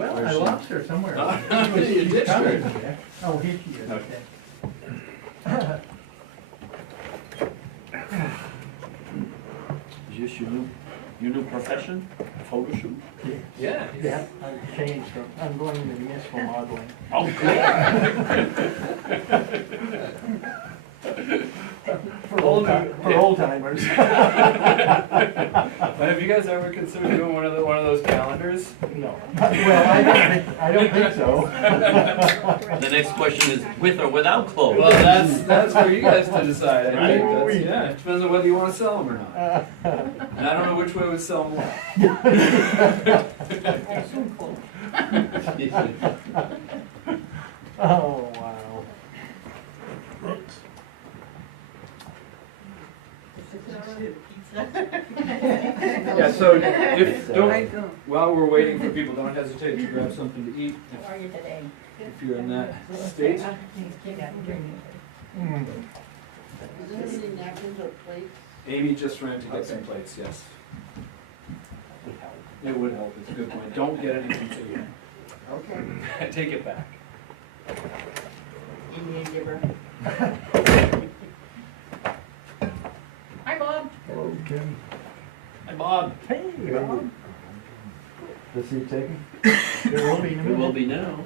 Well, I lost her somewhere. You ditched her. Yeah. Oh, here she is, okay. Is this your new profession? Photo shoot? Yeah. Yeah, I've changed them. I'm going to municipal modeling. Oh, For old timers. Have you guys ever considered doing one of those calendars? No. Well, I don't think so. the next question is with or without clothes? Well, that's for you guys to decide. I think yeah, it depends on whether you want to sell them or not. And I don't know which way would sell more. Oh, wow. Yeah, so while we're waiting for people, don't hesitate to grab something to eat if you're in that state. Amy just ran to get some plates, yes. It would help, it's a good point. Don't get anything to you. Okay. Take it back. Indian giver. Hi, Bob. Hello, Kim. Hi, Bob. Hey, Bob. The seat taken? There will be in a It will minute. be now.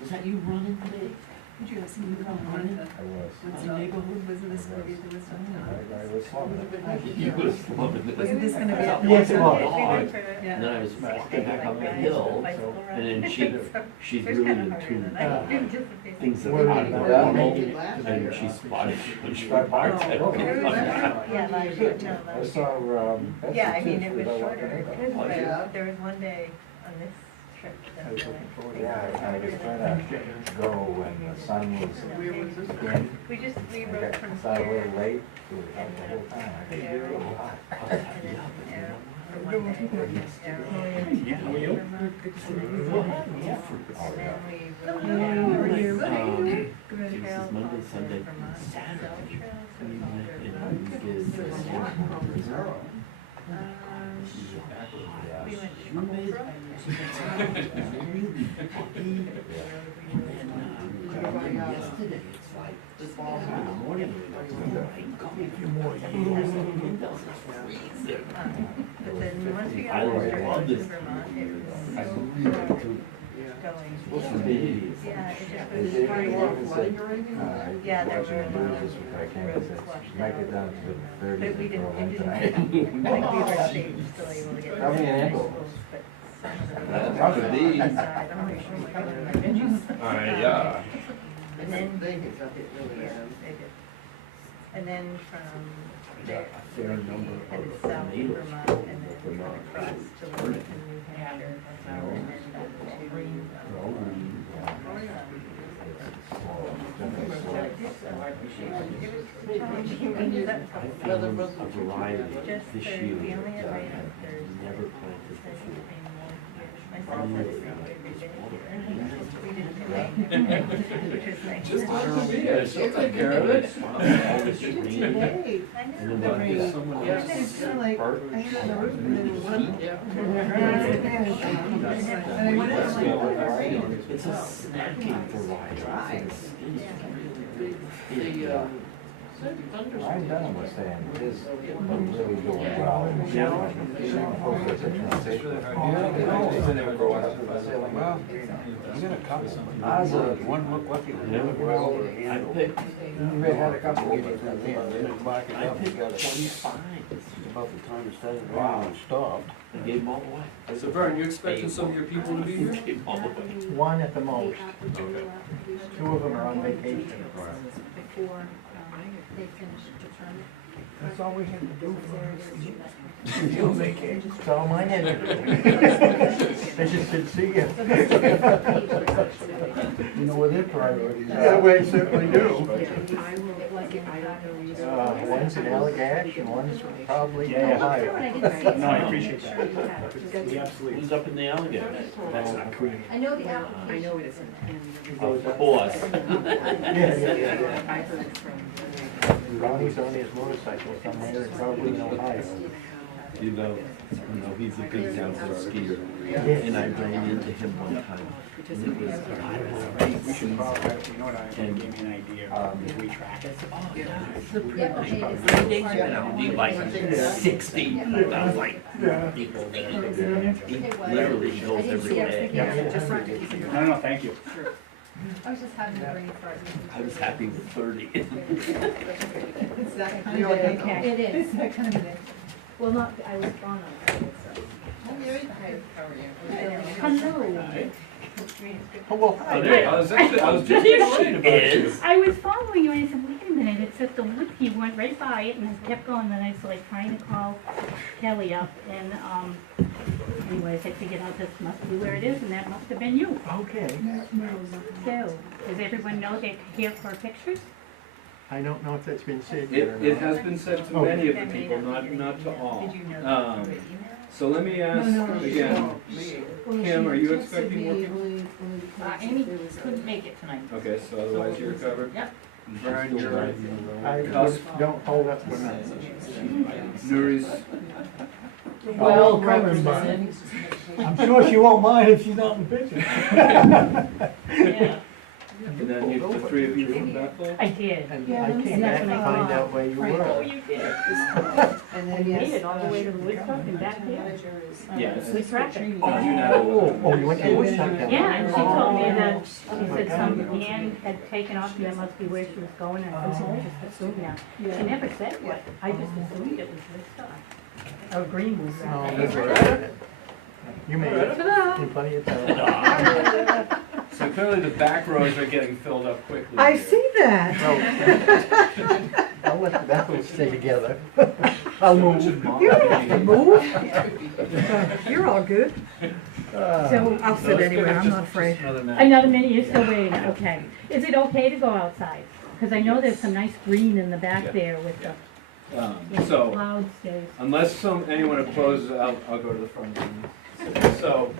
Was that you running today? Did you see me come running? I was. What's the neighborhood? Wasn't this going to be the I was loving it. You was loving it. Wasn't this going to be? Yes, it was. And then I was walking back up the hill, and then she's really into things that are out of the normal, and she spotted when she parked. I saw, Yeah, I mean, it was Esther shorter. too, There was one day on this trip that I was looking forward to it. yeah, I was trying to go when the sun was we in. rode from I got a here. little late, it was like the whole time. I couldn't do it. For one day. It was Monday, Sunday, Saturday. We met in Newry Bethel. We went She made it really lucky. And yesterday, it's like, this in the morning, a few more years. But then once we got I over love to this. Vermont, it I was really do. going. What's the big? Yeah, it They just did, was. they even said, Yeah, there watching were the a lot news this of week, I came and roads said, washed make it out. down to the But thirties we and didn't, go it home didn't, tonight. like Beaver State was still able to get. How many to ambulance? schools, but some of them- That's how it be. Inside, I'm not sure what kind of veggies. Yeah. And then, They hit up it really yeah, bad. they did. And then from there, A fair number headed of south to natives. Vermont, and then across to Wilmington, New Hampshire, and then to Greenwood. I found a variety Just this Thursday, year we only had that I rain on had Thursday. never planted before. My son said it's not every day here. We didn't get rain, which is nice. Just let her be it, she'll take care of it. All this rain. Hey, I And know. then when I get Someone yeah, else. it's kind of like, I had on the roof and then it went. And I went out like, It's a snacking variety. So the skin is really I'm done with saying this, but really doing well. I was one look lucky. I picked, We had a couple of meetings in there, then it back it I up, we picked got it. 25. About the time it started raining and stopped. I gave them all away. So Vern, you expecting some of your people to be here? Gave them all away. One at the most. Two of them are on vacation. Before they finished the term. That's all we had to do for us. That's all mine had to do. They just said, see ya. You know what their priorities are. Yeah, we certainly do. I will plug in, I don't know. One's in Allagash and one's probably in No, Ohio. I appreciate that. Who's up in the alligator? That's not cool. I know the application. I know it isn't. Of course. Yeah. I heard it from. Ronnie's on his motorcycle somewhere, probably in Ohio. You know, You know, he's a big downhill skier, Yes. and I ran into him one time. And it was, We should probably, you know what, I gave me an idea, if we track it. he like 60, and I was like, people that he literally goes every day. No, thank you. I was just having a brain fart. I was happy with 30. It's that kind You're of day. okay. It is. It's that kind of day. Well, not, I was gone on Friday, so. Hello. Oh, well, hi. Oh, there, I was just There worried she about you. is. I was following you and I said, wait a minute, it says the wood, he went right by it and I kept going, then I was like trying to call Kelly up and, anyways, I figured out this must be where it is and that must have been you. Okay. So, does everyone know they're here for pictures? I don't know if that's been said yet or It not. has been said to many of the people, not to all. So let me ask again, Kim, are you expecting more people? Amy couldn't make it tonight. Okay, so otherwise you're covered. Yep. Vern, you're I don't hold up for nothing. Newry's. Well, coming by. I'm sure she won't mind if she's not in the picture. Yeah. And then you, the three of you from Bethel? I did. And Yeah, I let me came see. back to That's find what I out where you Oh, were. you did. And I then, made yes. it all the way to the woodstock and back there. Yes. With traffic. Oh, you went to Woodstock down there? Yeah, and she told me that, she Oh, my said God. some man had taken off and that must be where she was going and I just assumed that. She never said what, I just assumed it was Woodstock. Or Greenwood. Oh, that's all right. You made it in plenty of time. So clearly the back rows are getting filled up quickly. I here. see that. Well, I'll let the Bethels stay together. I'll move. You don't have to move. You're all good. So I'll sit anywhere, I'm not afraid. Another minute, you're still waiting, okay. Is it okay to go outside? Because I know there's some nice green in the Yeah. back there with the So, cloud stays. unless anyone opposes, I'll go to the front. So,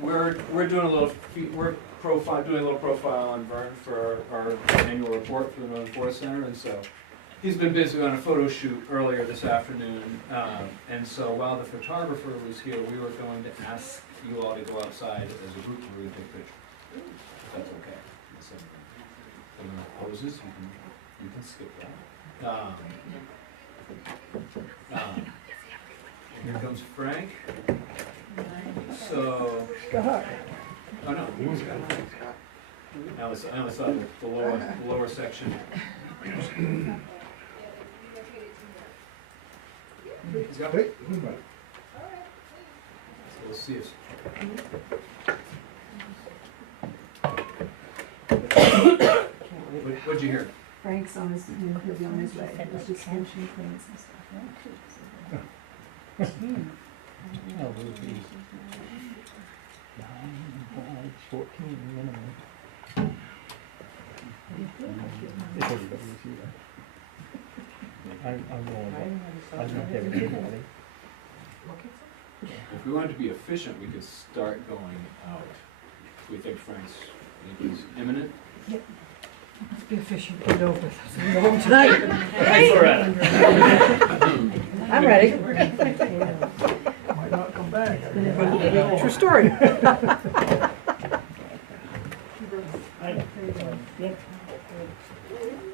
we're doing a little, doing a little profile on Vern for our annual report for the Northern Forest Center, and so he's been busy on a photo shoot earlier this afternoon, and so while the photographer was here, we were going to ask you all to go outside as a group and really take pictures. If that's okay. So, if anyone opposes, you can skip that. Here comes Frank. So, oh no, he was good. I only saw the lower section. He's got it. So we'll see if. What'd you hear? Frank's on his, he'll be on his way. It's just finishing things and stuff. Oh, it would be 14 minimum. If everybody was here. I'm going, I don't have anybody. If we wanted to be efficient, we could start going out. We think Frank's is imminent. Let's be efficient, get it over with. So we go home tonight. Thanks, Loretta. I'm ready. Might not come back. True story.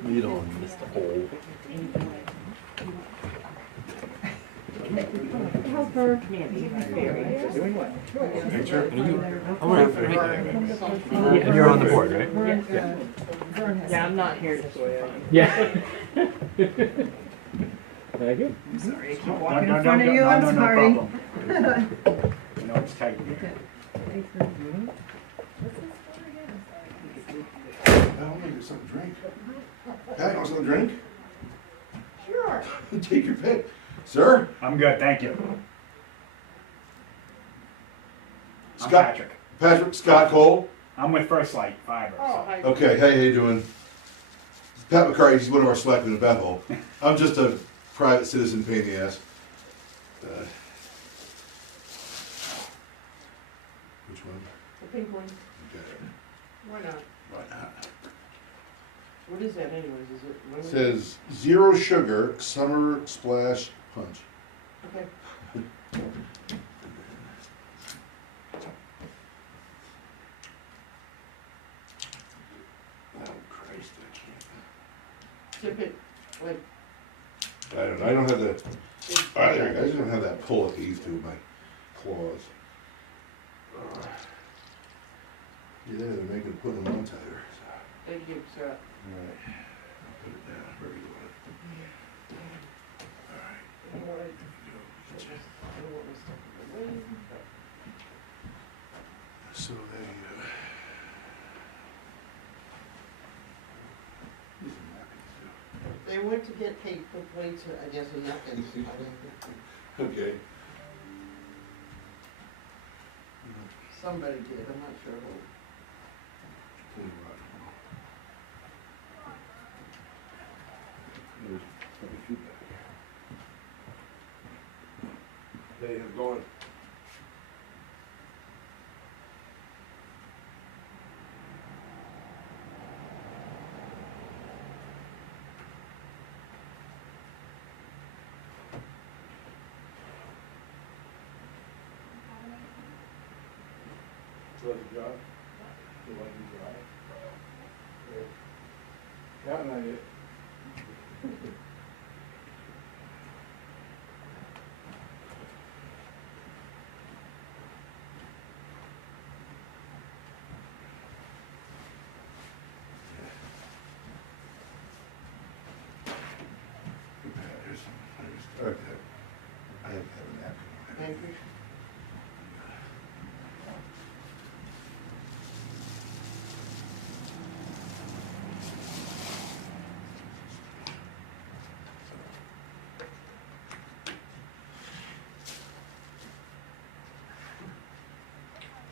Lead on, Mr. Hole. How's Bird? And you're on the board, right? Yeah, I'm not here. Yeah. Thank you. Sorry, I keep walking in front of you, I'm sorry. No, it's tight. I want to get something to drink. Pat, you want something to drink? Sure. Take your pick. Sir? I'm good, thank you. I'm Scott. Patrick. Patrick, Scott Cole. I'm with First Light Fiber. So. Okay, hey, how you doing? Pat McCarty, he's one of our selectmen in Bethel. I'm just a private citizen pain in the ass. Which one? The pink one. Okay. Why not? Why not? What is that anyways? Is it? It says zero sugar summer splash punch. Okay. Oh, Christ, I can't. Tip it, like, I don't have the, I just don't have that pull like I used to with my claws. Yeah, they're making, putting them on tighter, so. thank you, sir. Alright, I'll put it down where you want it. Alright. So they, these are napkins too. They went to get paper plates, I guess, and napkins. Okay. Somebody did, I'm not sure who. Tell you what. There's probably a few back here. They have gone. Do you like the job? Do you like the job? Yeah, not yet. I have to have a napkin. Thank you.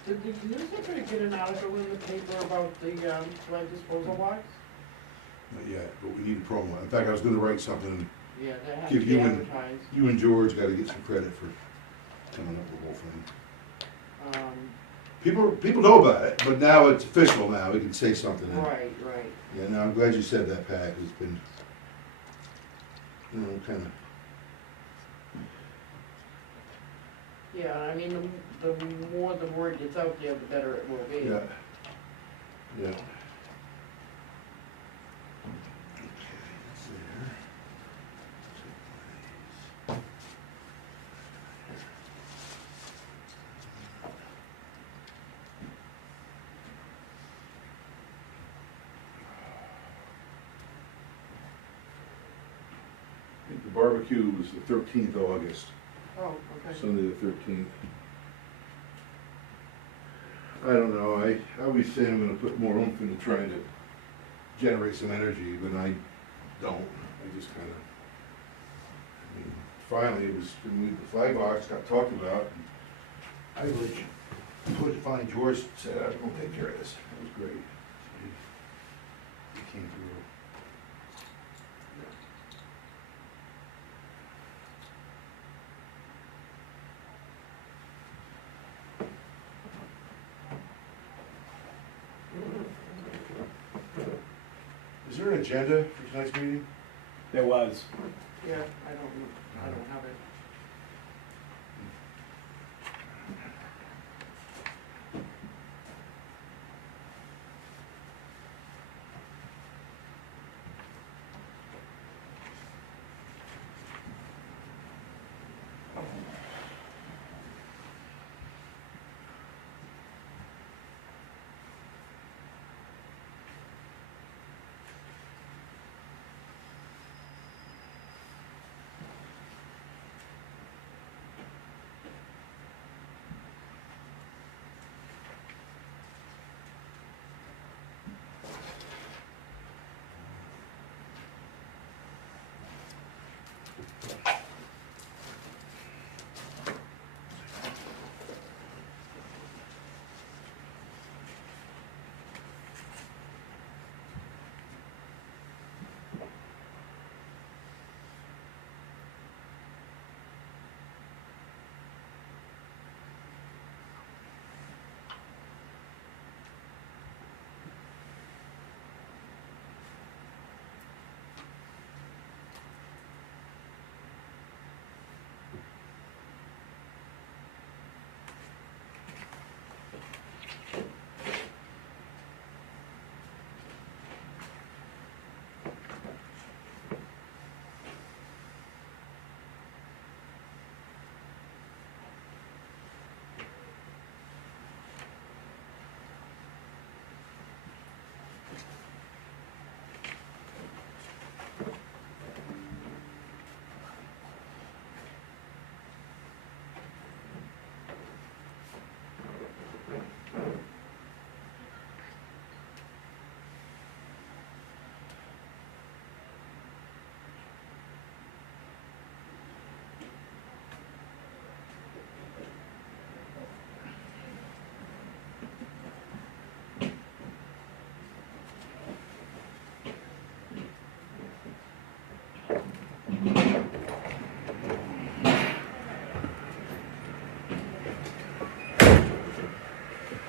Did the newspaper get an article in the paper about the, lead disposal box? Not yet, but we need a promo. In fact, I was gonna write something, Yeah, that has to Give be you an- advertised. you and George gotta get some credit for coming up with the whole thing. People know about it, but now it's official now, we can say something. Right. Yeah, no, I'm glad you said that, Pat, it's been, kinda, Yeah, I mean, the more the word gets out there, the better it will be. yeah. Yeah. Okay, that's there. I think the barbecue was the 13th of August, Oh, okay. Sunday the 13th. I don't know, I always say I'm gonna put more oomph into trying to generate some energy, but I don't. I just kinda, I mean, finally it was, the flag box got talked about, and I really finally George said, I'm gonna take care of this. It was great. He came through. Is there an agenda for tonight's meeting? There was. Yeah, I don't have it.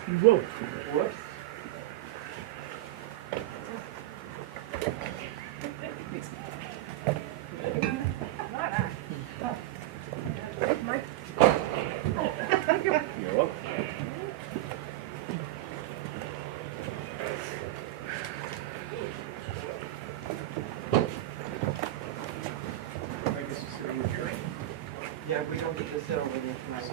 Whoa. Whoops. You're welcome. Yeah, we don't get to sit over there tonight.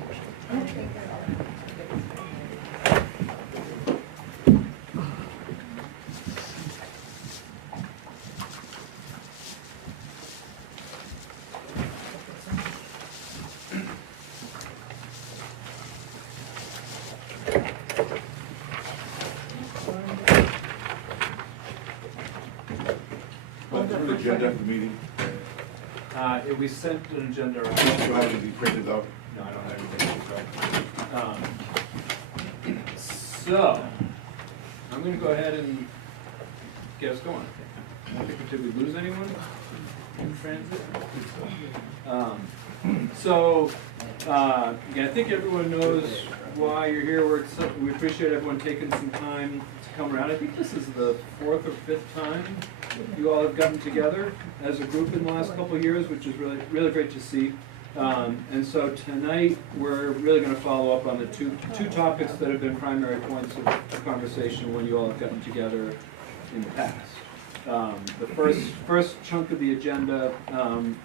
What's the agenda for the meeting? We sent an agenda around. Do I have to be printed out? No, I don't have anything. So, I'm gonna go ahead and get us going. I think, did we lose anyone in transit? Again, I think everyone knows why you're here. We appreciate everyone taking some time to come around. I think this is the 4th or 5th time you all have gotten together as a group in the last couple of years, which is really, really great to see. And so tonight, we're really going to follow up on the two topics that have been primary points of conversation when you all have gotten together in the past. The first chunk of the agenda,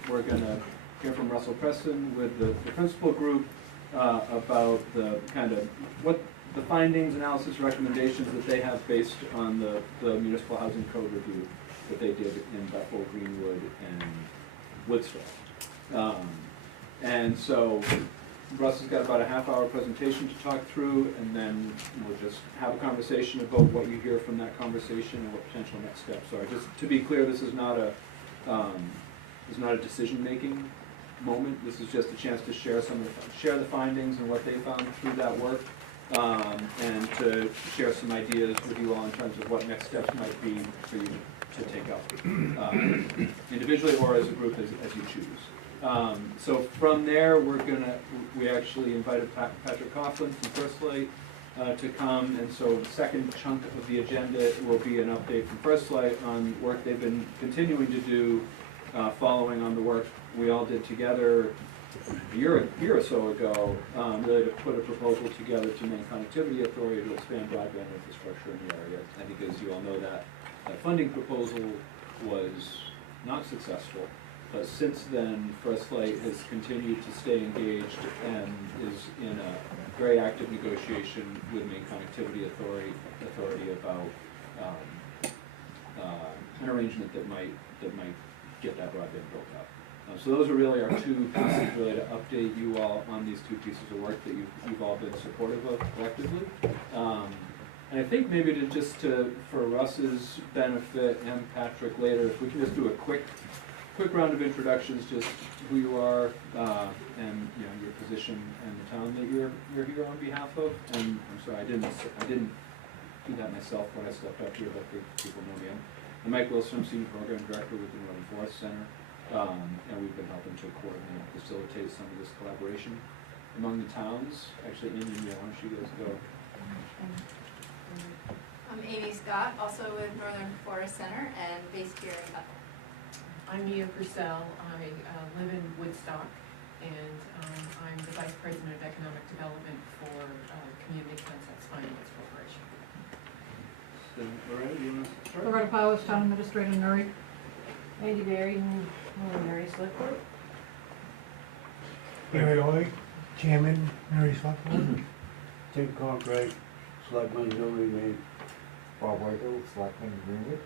we're going to hear from Russell Preston with the principal group about the kind of what the findings, analysis, recommendations that they have based on the municipal housing code review that they did in Bethel, Greenwood, and Woodstock. And so Russ has got about a half-hour presentation to talk through, and then we'll just have a conversation about what you hear from that conversation and what potential next steps are. Just to be clear, this is not a decision-making moment. This is just a chance to share the findings and what they found through that work, and to share some ideas with you all in terms of what next steps might be for you to take up, individually or as a group as you choose. So from there, we actually invited Patrick Coughlin from First Light to come, and so the second chunk of the agenda will be an update from First Light on work they've been continuing to do, following on the work we all did together a year or so ago, really to put a proposal together to Maine Connectivity Authority to expand broadband infrastructure in the area. I think, as you all know, that funding proposal was not successful. But since then, First Light has continued to stay engaged and is in a very active negotiation with Maine Connectivity Authority about an arrangement that might get that broadband built up. So those are really our two pieces, really to update you all on these two pieces of work that you've all been supportive of collectively. And I think maybe for Russ's benefit and Patrick later, if we can just do a quick round of introductions, just who you are, and your position and the town that you're here on behalf of. And I'm sorry, I didn't do that myself when I stepped up here, but people know me. I'm Mike Wilson, Senior Program Director with the Northern Forest Center, and we've been helping to coordinate and facilitate some of this collaboration among the towns. Actually, Amy, why don't you guys go? I'm Amy Scott, also with Northern Forest Center and based here in Bethel. I'm Mia Purcell. I live in Woodstock, and I'm the Vice President of Economic Development for Community Concepts Finance Corporation. So, Loretta, do you want to start? Loretta Powers, Town Administrator, Newry. Andy Berry, Mary Slipper. Gary Hoy, Chairman, Newry Select Board. Tim Conkright, Selectman Newry, Maine. Bob Whitehill, Selectman Greenwood.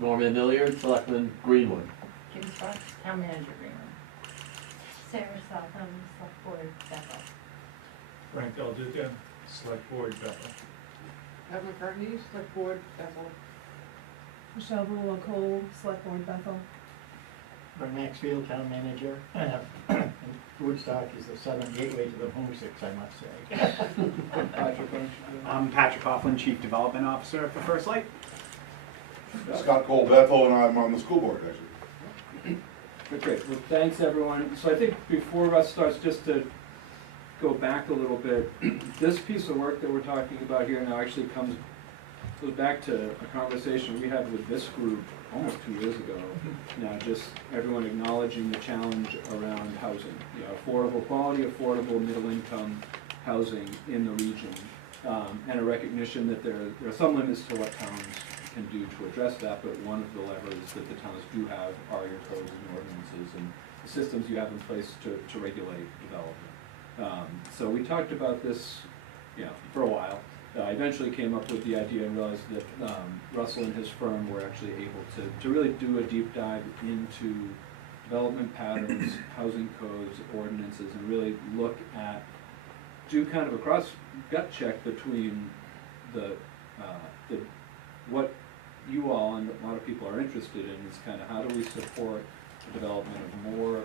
Norman Milliard, Selectman Greenwood. Jim Fox, Town Manager, Greenwood. Sarah Southam, Select Board, Bethel. Frank Del Duca, Select Board, Bethel. Ed McCartney, Select Board, Bethel. Michelle Rula Cole, Select Board, Bethel. Brent Maxfield, Town Manager. And Woodstock is the southern gateway to the homesticks, I must say. Patrick, I'm Patrick Coughlin, Chief Development Officer for First Light. Scott Cole Bethel, and I'm on the school board, actually. Great. Well, thanks, everyone. So I think before Russ starts, just to go back a little bit, this piece of work that we're talking about here now actually goes back to a conversation we had with this group almost 2 years ago. Now, just everyone acknowledging the challenge around housing, affordable, quality, affordable, middle-income housing in the region, and a recognition that there are some limits to what towns can do to address that, but one of the levers that the towns do have are your codes and ordinances and the systems you have in place to regulate development. So we talked about this, for a while. I eventually came up with the idea and realized that Russell and his firm were actually able to really do a deep dive into development patterns, housing codes, ordinances, and really do kind of a cross gut check between what you all and a lot of people are interested in is kind of how do we support the development of more,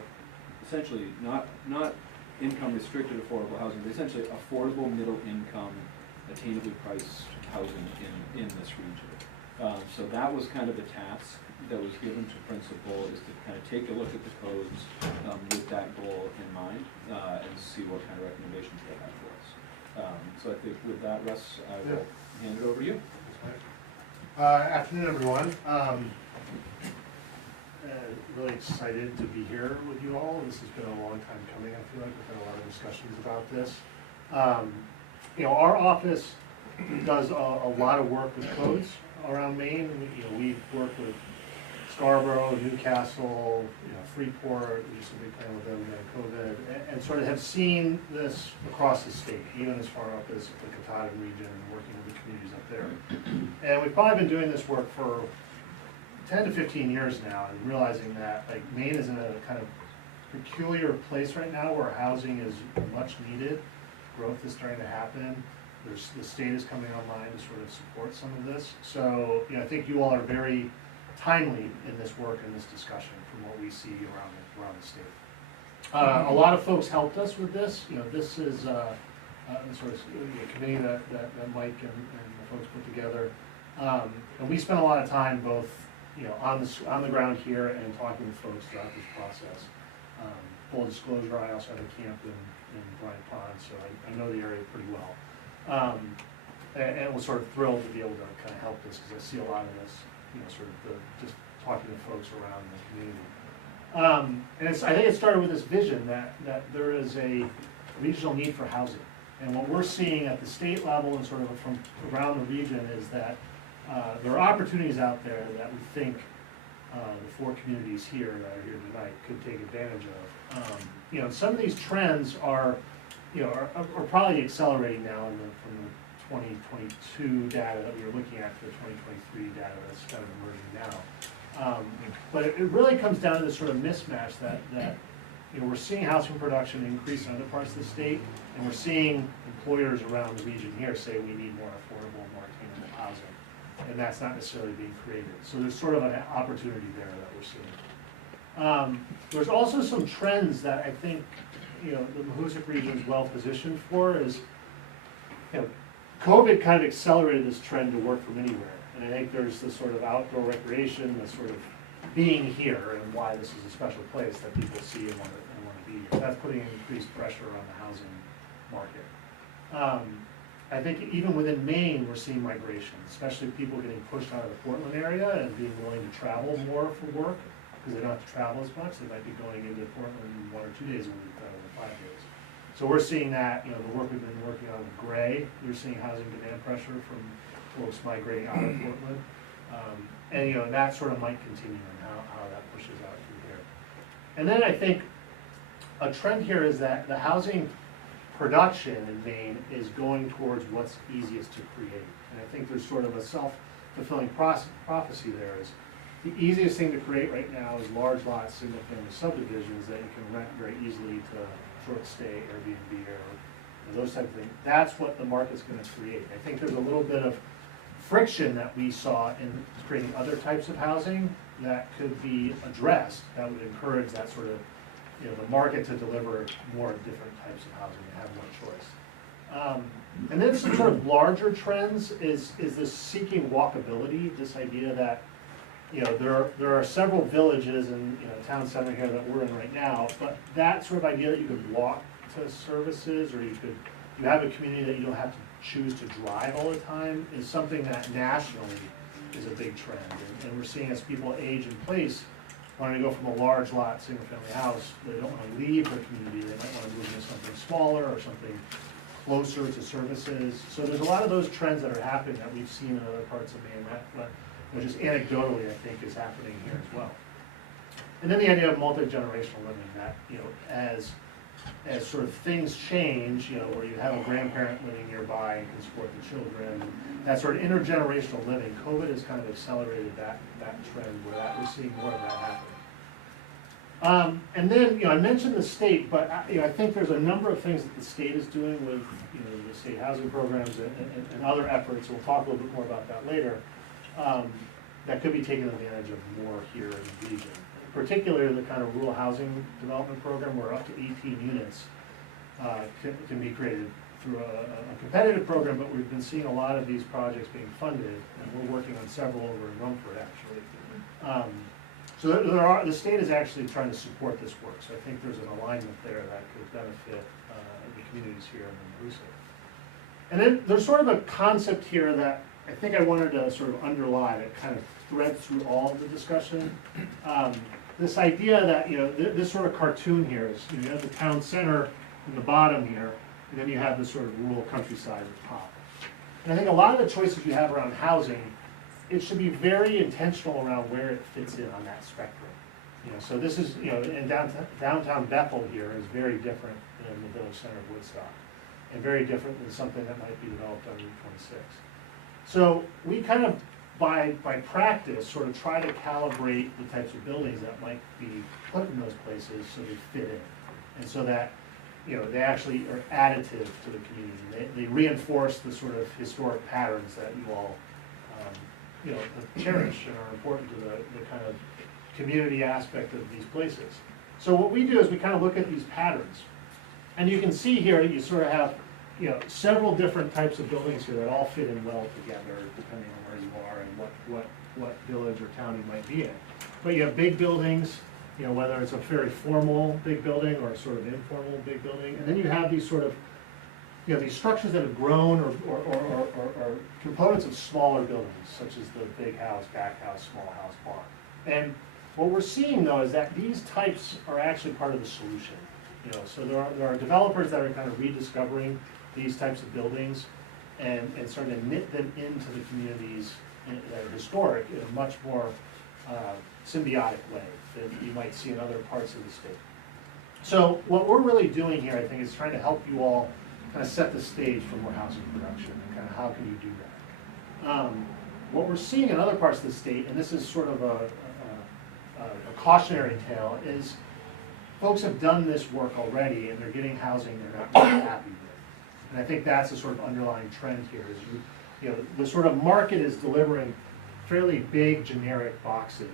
essentially not income restricted affordable housing, but essentially affordable middle income, attainably priced housing in this region. So that was kind of the task that was given to principal, is to kind of take a look at the codes with that goal in mind and see what kind of recommendations they have for us. So I think with that, Russ, I will hand it over to you. Afternoon, everyone. Really excited to be here with you all. This has been a long time coming. I feel like we've had a lot of discussions about this. Our office does a lot of work with codes around Maine. We work with Scarborough, Newcastle, Freeport. We just a big fan with them during COVID, and sort of have seen this across the state, even as far up as the Katahdin region, and working with the communities up there. And we've probably been doing this work for 10 to 15 years now, and realizing that Maine is in a kind of peculiar place right now where housing is much needed. Growth is starting to happen. The state is coming online to sort of support some of this. So I think you all are very timely in this work and this discussion from what we see around the state. A lot of folks helped us with this. This is the sort of committee that Mike and the folks put together. And we spent a lot of time both on the ground here and talking with folks throughout this process. Full disclosure, I also have a camp in Bryant Pond, so I know the area pretty well. And was sort of thrilled to be able to kind of help this, because I see a lot of this, sort of just talking to folks around the community. And I think it started with this vision that there is a regional need for housing. And what we're seeing at the state level and sort of from around the region is that there are opportunities out there that we think the 4 communities here that are here tonight could take advantage of. Some of these trends are probably accelerating now from the 2022 data that we were looking at to the 2023 data that's kind of emerging now. But it really comes down to this sort of mismatch that we're seeing housing production increase in other parts of the state, and we're seeing employers around the region here say we need more affordable, more attainable housing, and that's not necessarily being created. So there's sort of an opportunity there that we're seeing. There's also some trends that I think the Mahoosic region is well positioned for. Is COVID kind of accelerated this trend to work from anywhere, and I think there's this sort of outdoor recreation, this sort of being here, and why this is a special place that people see and want to be here. That's putting increased pressure on the housing market. I think even within Maine, we're seeing migration, especially people getting pushed out of the Portland area and being willing to travel more for work, because they don't have to travel as much. They might be going into Portland 1 or 2 days a week rather than 5 days. So we're seeing that, the work we've been working on with Gray, we're seeing housing demand pressure from folks migrating out of Portland. And that sort of might continue and how that pushes out through here. And then I think a trend here is that the housing production in Maine is going towards what's easiest to create. And I think there's sort of a self-fulfilling prophecy there. Is the easiest thing to create right now is large lot single-family subdivisions that you can rent very easily to short stay, Airbnb, or those type of things. That's what the market's going to create. I think there's a little bit of friction that we saw in creating other types of housing that could be addressed that would encourage that sort of the market to deliver more different types of housing and have more choice. And then some sort of larger trends is this seeking walkability, this idea that there are several villages in town center here that we're in right now, but that sort of idea that you could walk to services, or you have a community that you don't have to choose to drive all the time, is something that nationally is a big trend. And we're seeing as people age in place, wanting to go from a large lot, single family house, they don't want to leave their community, they might want to move into something smaller or something closer to services. So there's a lot of those trends that are happening that we've seen in other parts of Maine that just anecdotally I think is happening here as well. And then the idea of multi-generational living, that, as sort of things change, where you have a grandparent living nearby and can support the children, that sort of intergenerational living, COVID has kind of accelerated that trend where we're seeing more of that happen. And then, I mentioned the state, but I think there's a number of things that the state is doing with, the state housing programs and other efforts. We'll talk a little bit more about that later. That could be taken advantage of more here in the region. Particularly the kind of rural housing development program where up to 18 units can be created through a competitive program, but we've been seeing a lot of these projects being funded, and we're working on several over in Rumford actually. So the state is actually trying to support this work, so I think there's an alignment there that could benefit the communities here in Marusa. And then there's sort of a concept here that I think I wanted to sort of underlie that kind of threads through all of the discussion. This idea that, this sort of cartoon here is, you have the town center in the bottom here, and then you have this sort of rural countryside at the top. And I think a lot of the choices you have around housing, it should be very intentional around where it fits in on that spectrum. So this is, in downtown Bethel here is very different than the village center of Woodstock, and very different than something that might be developed on Route 26. So we kind of, by practice, sort of try to calibrate the types of buildings that might be put in those places so they fit in. And so that, they actually are additive to the community. They reinforce the sort of historic patterns that you all, cherish and are important to the kind of community aspect of these places. So what we do is we kind of look at these patterns. And you can see here, you sort of have, several different types of buildings here that all fit in well together, depending on where you are and what village or town you might be in. But you have big buildings, whether it's a very formal big building or a sort of informal big building. And then you have these sort of, these structures that have grown or components of smaller buildings, such as the big house, back house, small house, barn. And what we're seeing though is that these types are actually part of the solution. So there are developers that are kind of rediscovering these types of buildings and starting to knit them into the communities that are historic in a much more symbiotic way than you might see in other parts of the state. So what we're really doing here, I think, is trying to help you all kind of set the stage for more housing production and kind of how can you do that. What we're seeing in other parts of the state, and this is sort of a cautionary tale, is folks have done this work already and they're getting housing they're not really happy with. And I think that's a sort of underlying trend here is the sort of market is delivering fairly big generic boxes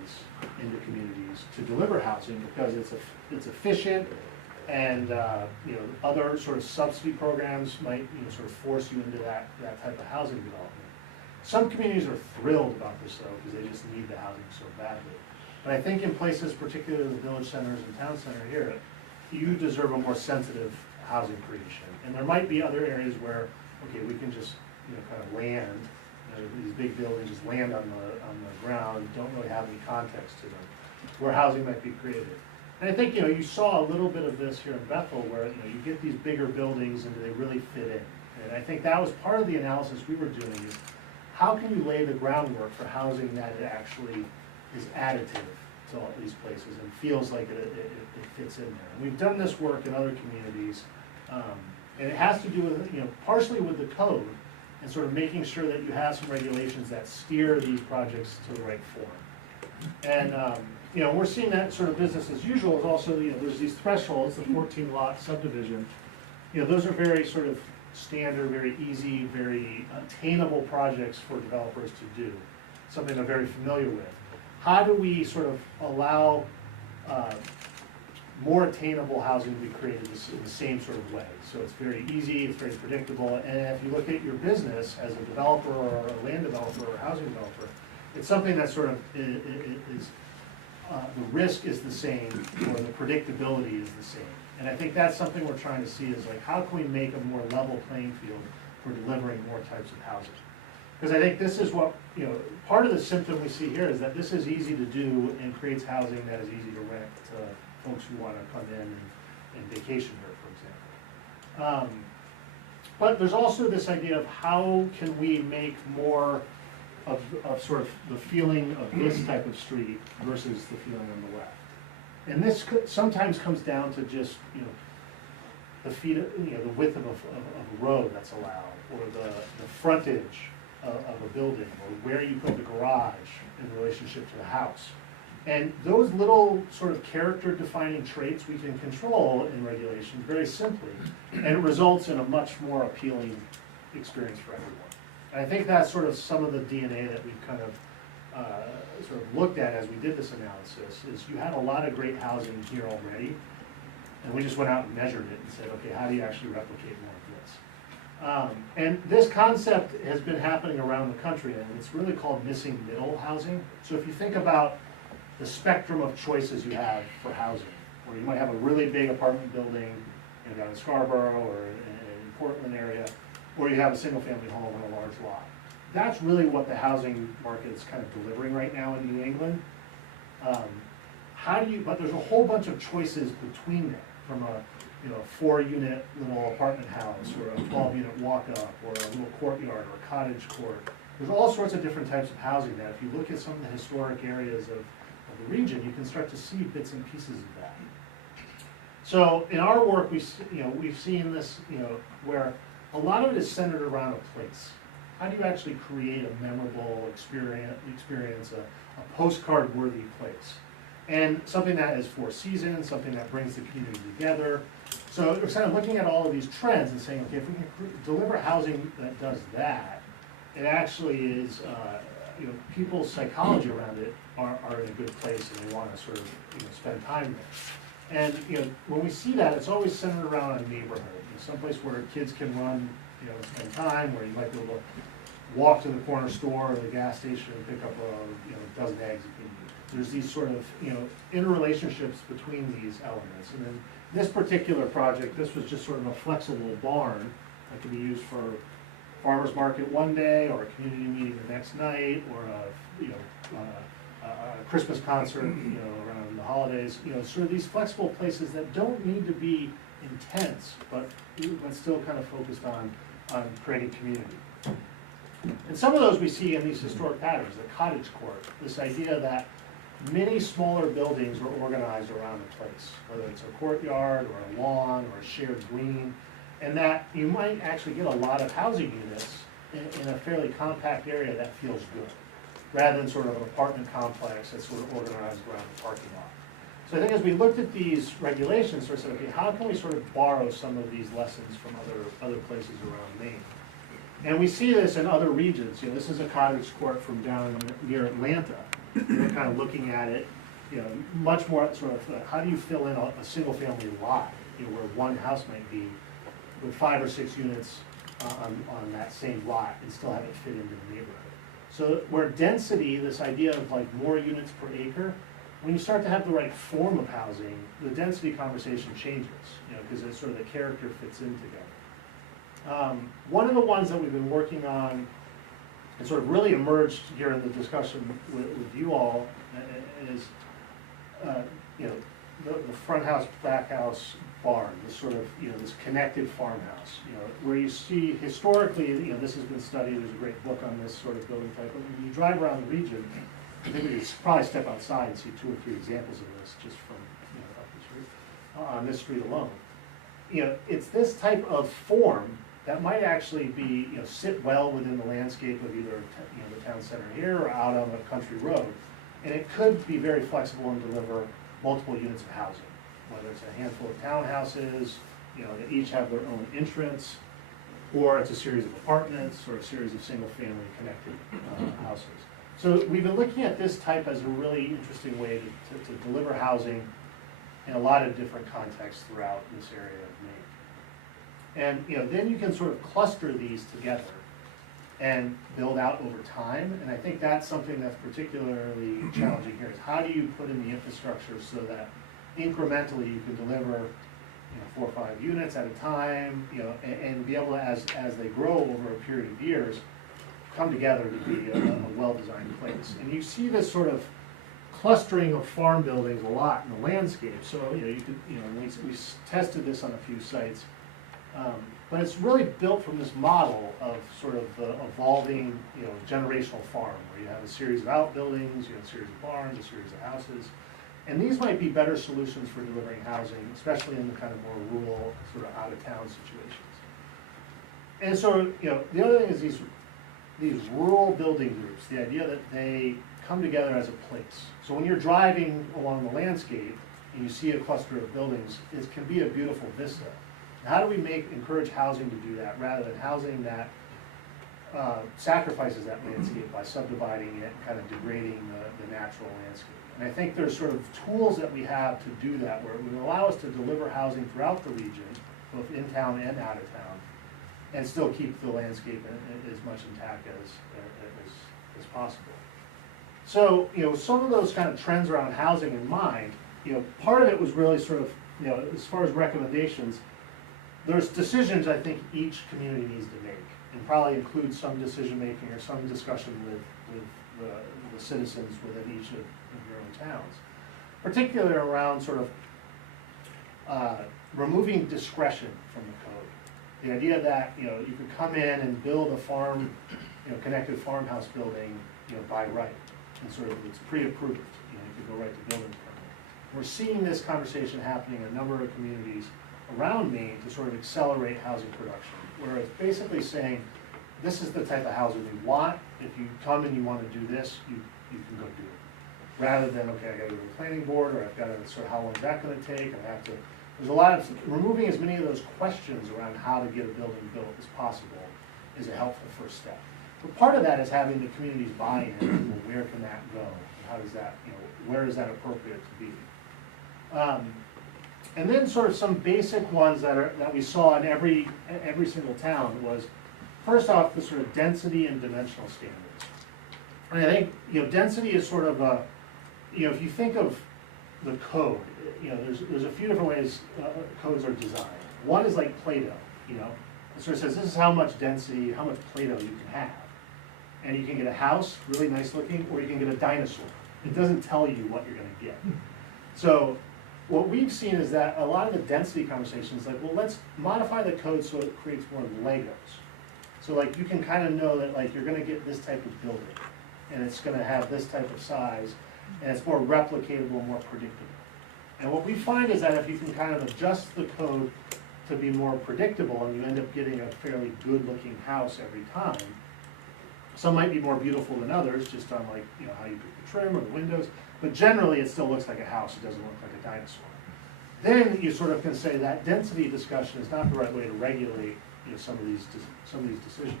into communities to deliver housing because it's efficient, and other sort of subsidy programs might sort of force you into that type of housing development. Some communities are thrilled about this though because they just need the housing so badly. But I think in places, particularly the village centers and town center here, you deserve a more sensitive housing creation. And there might be other areas where, okay, we can just kind of land, these big buildings just land on the ground, don't really have any context to them, where housing might be created. And I think you saw a little bit of this here in Bethel, where you get these bigger buildings and do they really fit in? And I think that was part of the analysis we were doing is how can you lay the groundwork for housing that it actually is additive to all these places and feels like it fits in there. And we've done this work in other communities, and it has to do with partially with the code and sort of making sure that you have some regulations that steer these projects to the right form. And we're seeing that sort of business as usual is also there's these thresholds, the 14 lot subdivision. Those are very sort of standard, very easy, very attainable projects for developers to do. Something they're very familiar with. How do we sort of allow more attainable housing to be created in the same sort of way? So it's very easy, it's very predictable, and if you look at your business as a developer or a land developer or a housing developer, it's something that sort of is the risk is the same or the predictability is the same. And I think that's something we're trying to see is like, how can we make a more level playing field for delivering more types of housing? Because I think this is what, part of the symptom we see here is that this is easy to do and creates housing that is easy to rent to folks who want to come in and vacation here, for example. But there's also this idea of how can we make more of sort of the feeling of this type of street versus the feeling on the left. And this sometimes comes down to just, the width of a road that's allowed, or the frontage of a building, or where you put the garage in relationship to the house. And those little sort of character defining traits we can control in regulation very simply, and it results in a much more appealing experience for everyone. And I think that's sort of some of the DNA that we've kind of sort of looked at as we did this analysis, is you have a lot of great housing here already, and we just went out and measured it and said, okay, how do you actually replicate more of this? And this concept has been happening around the country, and it's really called missing middle housing. So if you think about the spectrum of choices you have for housing, where you might have a really big apartment building down in Scarborough or in Portland area, or you have a single family home on a large lot. That's really what the housing market is kind of delivering right now in New England. But there's a whole bunch of choices between there, from a 4-unit little apartment house, or a 12-unit walk-up, or a little courtyard, or a cottage court. There's all sorts of different types of housing that if you look at some of the historic areas of the region, you can start to see bits and pieces of that. So in our work, we've seen this, where a lot of it is centered around a place. How do you actually create a memorable experience, a postcard-worthy place? And something that is for seasons, something that brings the community together. So we're kind of looking at all of these trends and saying, okay, if we can deliver housing that does that, it actually is, people's psychology around it are in a good place, and they want to sort of spend time there. And when we see that, it's always centered around a neighborhood, someplace where kids can run, spend time, where you might be able to walk to the corner store or the gas station and pick up a dozen eggs if you need. There's these sort of interrelationships between these elements. And then this particular project, this was just sort of a flexible barn that could be used for farmer's market one day, or a community meeting the next night, or a Christmas concert around the holidays. Sort of these flexible places that don't need to be intense, but still kind of focused on creating community. And some of those we see in these historic patterns, the cottage court, this idea that many smaller buildings are organized around a place, whether it's a courtyard or a lawn or a shared green, and that you might actually get a lot of housing units in a fairly compact area that feels good, rather than sort of an apartment complex that's sort of organized around the parking lot. So I think as we looked at these regulations, we said, okay, how can we sort of borrow some of these lessons from other places around Maine? And we see this in other regions. This is a cottage court from down near Atlanta. We're kind of looking at it, much more sort of how do you fill in a single family lot, where one house might be with 5 or 6 units on that same lot, and still have it fit into the neighborhood. So where density, this idea of like more units per acre, when you start to have the right form of housing, the density conversation changes, because it's sort of the character fits in together. One of the ones that we've been working on and sort of really emerged here in the discussion with you all is, the front house, back house barn, this sort of, this connected farmhouse, where you see historically, this has been studied, there's a great book on this sort of building type, but when you drive around the region, I think we could probably step outside and see 2 or 3 examples of this just from, up the street, on this street alone. It's this type of form that might actually be, sit well within the landscape of either, the town center here or out on a country road. And it could be very flexible and deliver multiple units of housing, whether it's a handful of townhouses, that each have their own entrance, or it's a series of apartments or a series of single-family connected houses. So we've been looking at this type as a really interesting way to deliver housing in a lot of different contexts throughout this area of Maine. And then you can sort of cluster these together and build out over time. And I think that's something that's particularly challenging here, is how do you put in the infrastructure so that incrementally you can deliver 4 or 5 units at a time, and be able to, as they grow over a period of years, come together to be a well-designed place. And you see this sort of clustering of farm buildings a lot in the landscape. So, we tested this on a few sites. But it's really built from this model of sort of the evolving, generational farm, where you have a series of outbuildings, you have a series of barns, a series of houses. And these might be better solutions for delivering housing, especially in the kind of more rural, sort of out-of-town situations. And so, the other thing is these rural building groups, the idea that they come together as a place. So when you're driving along the landscape and you see a cluster of buildings, it can be a beautiful vista. How do we encourage housing to do that, rather than housing that sacrifices that landscape by subdividing it and kind of degrading the natural landscape? And I think there's sort of tools that we have to do that, where it would allow us to deliver housing throughout the region, both in town and out of town, and still keep the landscape as much intact as possible. So, some of those kind of trends around housing in mind, part of it was really sort of, as far as recommendations, there's decisions I think each community needs to make, and probably include some decision-making or some discussion with the citizens within each of your own towns. Particularly around sort of removing discretion from the code. The idea that, you could come in and build a farm, connected farmhouse building, by right, and sort of it's pre-approved, you could go right to building permit. We're seeing this conversation happening in a number of communities around Maine to sort of accelerate housing production, where it's basically saying, this is the type of housing we want. If you come and you want to do this, you can go do it. Rather than, okay, I gotta go to the planning board, or I've got to, sort of, how long is that gonna take? I have to, there's a lot of, removing as many of those questions around how to get a building built as possible is a helpful first step. But part of that is having the communities buy in, where can that go? How does that, where is that appropriate to be? And then sort of some basic ones that we saw in every single town was, first off, the sort of density and dimensional standards. And I think, density is sort of a, if you think of the code, there's a few different ways codes are designed. One is like Play-Doh, it sort of says this is how much density, how much Play-Doh you can have. And you can get a house, really nice looking, or you can get a dinosaur. It doesn't tell you what you're gonna get. So what we've seen is that a lot of the density conversations, like, well, let's modify the code so it creates more Legos. So like, you can kind of know that like, you're gonna get this type of building, and it's gonna have this type of size, and it's more replicatable, more predictable. And what we find is that if you can kind of adjust the code to be more predictable, and you end up getting a fairly good-looking house every time. Some might be more beautiful than others, just on like, how you pick the trim or the windows, but generally it still looks like a house, it doesn't look like a dinosaur. Then you sort of can say that density discussion is not the right way to regulate, some of these decisions.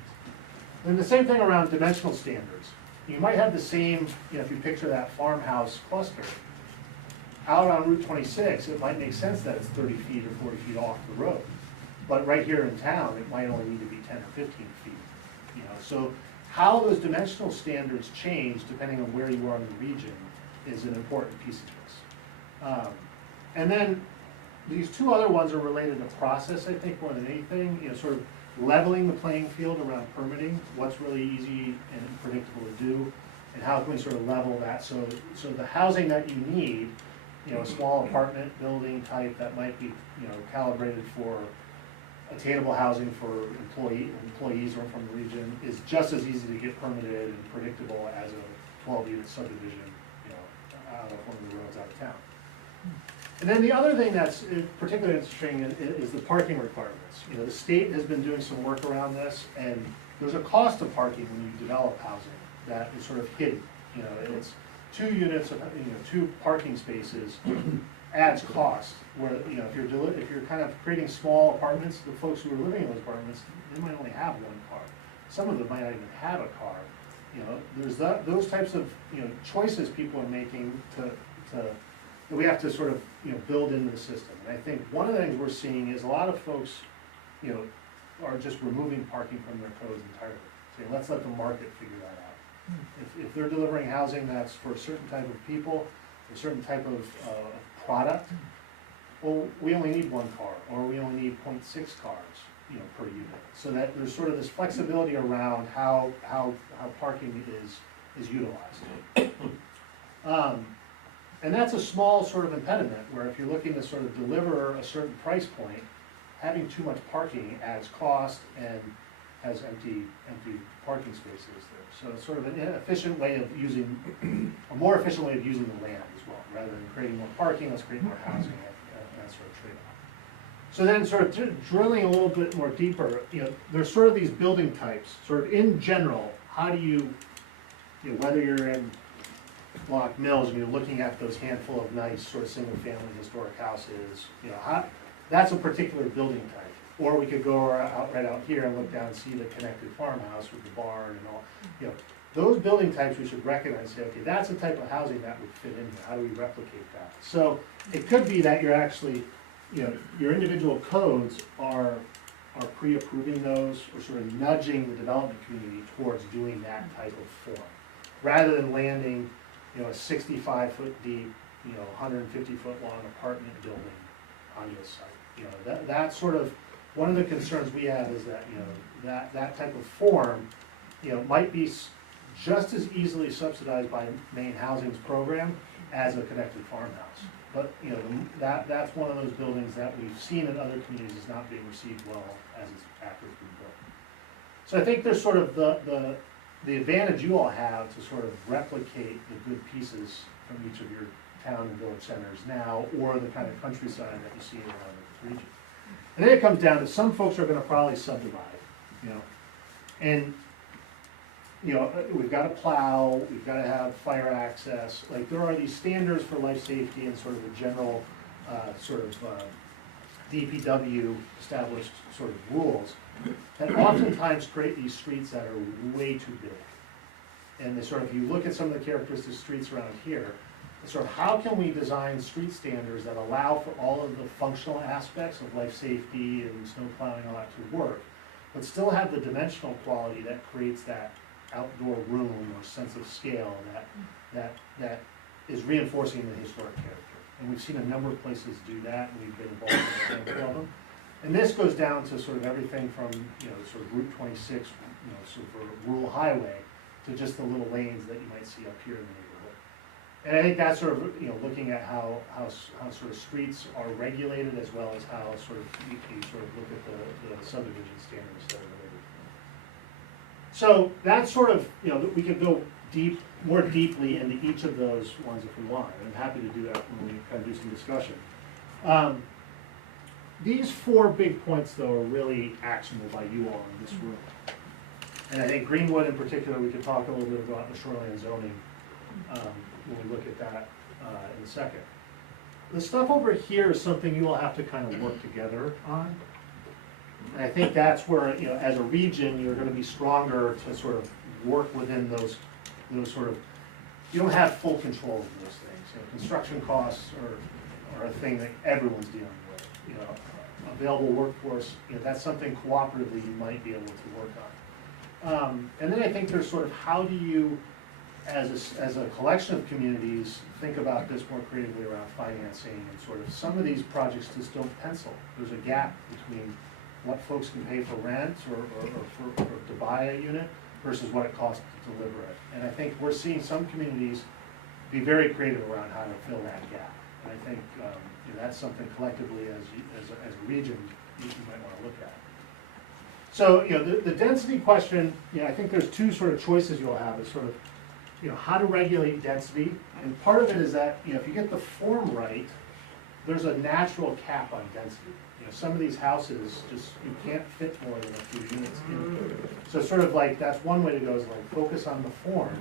And the same thing around dimensional standards. You might have the same, if you picture that farmhouse cluster, out on Route 26, it might make sense that it's 30 feet or 40 feet off the road. But right here in town, it might only need to be 10 or 15 feet. So how those dimensional standards change depending on where you are in the region is an important piece of this. And then these two other ones are related to process, I think, more than anything. Sort of leveling the playing field around permitting, what's really easy and predictable to do, and how can we sort of level that so the housing that you need, a small apartment building type that might be calibrated for attainable housing for employees or from the region is just as easy to get permitted and predictable as a 12-unit subdivision, out of one of the roads out of town. And then the other thing that's particularly interesting is the parking requirements. The state has been doing some work around this, and there's a cost of parking when you develop housing that is sort of hidden. It's 2 units of, 2 parking spaces adds cost. Where if you're kind of creating small apartments, the folks who are living in those apartments, they might only have 1 car. Some of them might not even have a car. There's those types of choices people are making that we have to sort of build into the system. And I think one of the things we're seeing is a lot of folks are just removing parking from their codes entirely. Saying let's let the market figure that out. If they're delivering housing that's for a certain type of people, a certain type of product, well, we only need one car, or we only need 0.6 cars, per unit. So that there's sort of this flexibility around how parking is utilized. And that's a small sort of impediment, where if you're looking to sort of deliver a certain price point, having too much parking adds cost and has empty parking spaces there. So it's sort of an efficient way of using, a more efficient way of using the land as well, rather than creating more parking, let's create more housing, that sort of trade-off. So then sort of drilling a little bit more deeper, there's sort of these building types, sort of in general, how do you whether you're in Block Mills, and you're looking at those handful of nice sort of single-family historic houses, that's a particular building type. Or we could go right out here and look down and see the connected farmhouse with the barn and all. Those building types we should recognize and say, okay, that's the type of housing that would fit in here. How do we replicate that? So it could be that you're actually, your individual codes are pre-approving those, or sort of nudging the development community towards doing that type of form, rather than landing, a 65-foot deep, 150-foot long apartment building on your site. That's sort of one of the concerns we have, is that that type of form might be just as easily subsidized by Maine Housing's program as a connected farmhouse. But that's one of those buildings that we've seen in other communities is not being received well as it's after it's been built. So I think there's sort of the advantage you all have to sort of replicate the good pieces from each of your town and village centers now, or the kind of countryside that you see around the region. And then it comes down to, some folks are gonna probably subdivide, and we've got to plow, we've got to have fire access. Like, there are these standards for life safety and sort of the general DPW established sort of rules that oftentimes create these streets that are way too big. And they sort of, if you look at some of the characteristic streets around here, it's sort of, how can we design street standards that allow for all of the functional aspects of life safety and snow plowing and all that to work, but still have the dimensional quality that creates that outdoor room or sense of scale that is reinforcing the historic character. And we've seen a number of places do that, and we've been involved in a handful of them. And this goes down to sort of everything from, sort of Route 26, sort of a rural highway, to just the little lanes that you might see up here in the neighborhood. And I think that's sort of, looking at how sort of streets are regulated, as well as how sort of you sort of look at the subdivision standards that are related. So that's sort of, we could go more deeply into each of those ones if we want. I'm happy to do that when we kind of do some discussion. These 4 big points, though, are really actionable by you all in this room. And I think Greenwood in particular, we could talk a little bit about the shoreline zoning when we look at that in a second. The stuff over here is something you all have to kind of work together on. And I think that's where, as a region, you're going to be stronger to sort of work within those sort of, you don't have full control of those things. Construction costs are a thing that everyone's dealing with. Available workforce, that's something cooperatively you might be able to work on. And then I think there's sort of, how do you, as a collection of communities, think about this more creatively around financing, and sort of, some of these projects just don't pencil. There's a gap between what folks can pay for rent or to buy a unit versus what it costs to deliver it. And I think we're seeing some communities be very creative around how to fill that gap. And I think that's something collectively as a region you might want to look at. So the density question, I think there's 2 sort of choices you'll have, is sort of how to regulate density. And part of it is that if you get the form right, there's a natural cap on density. Some of these houses just, you can't fit more than a few units in. So sort of like, that's one way to go, is like, focus on the form.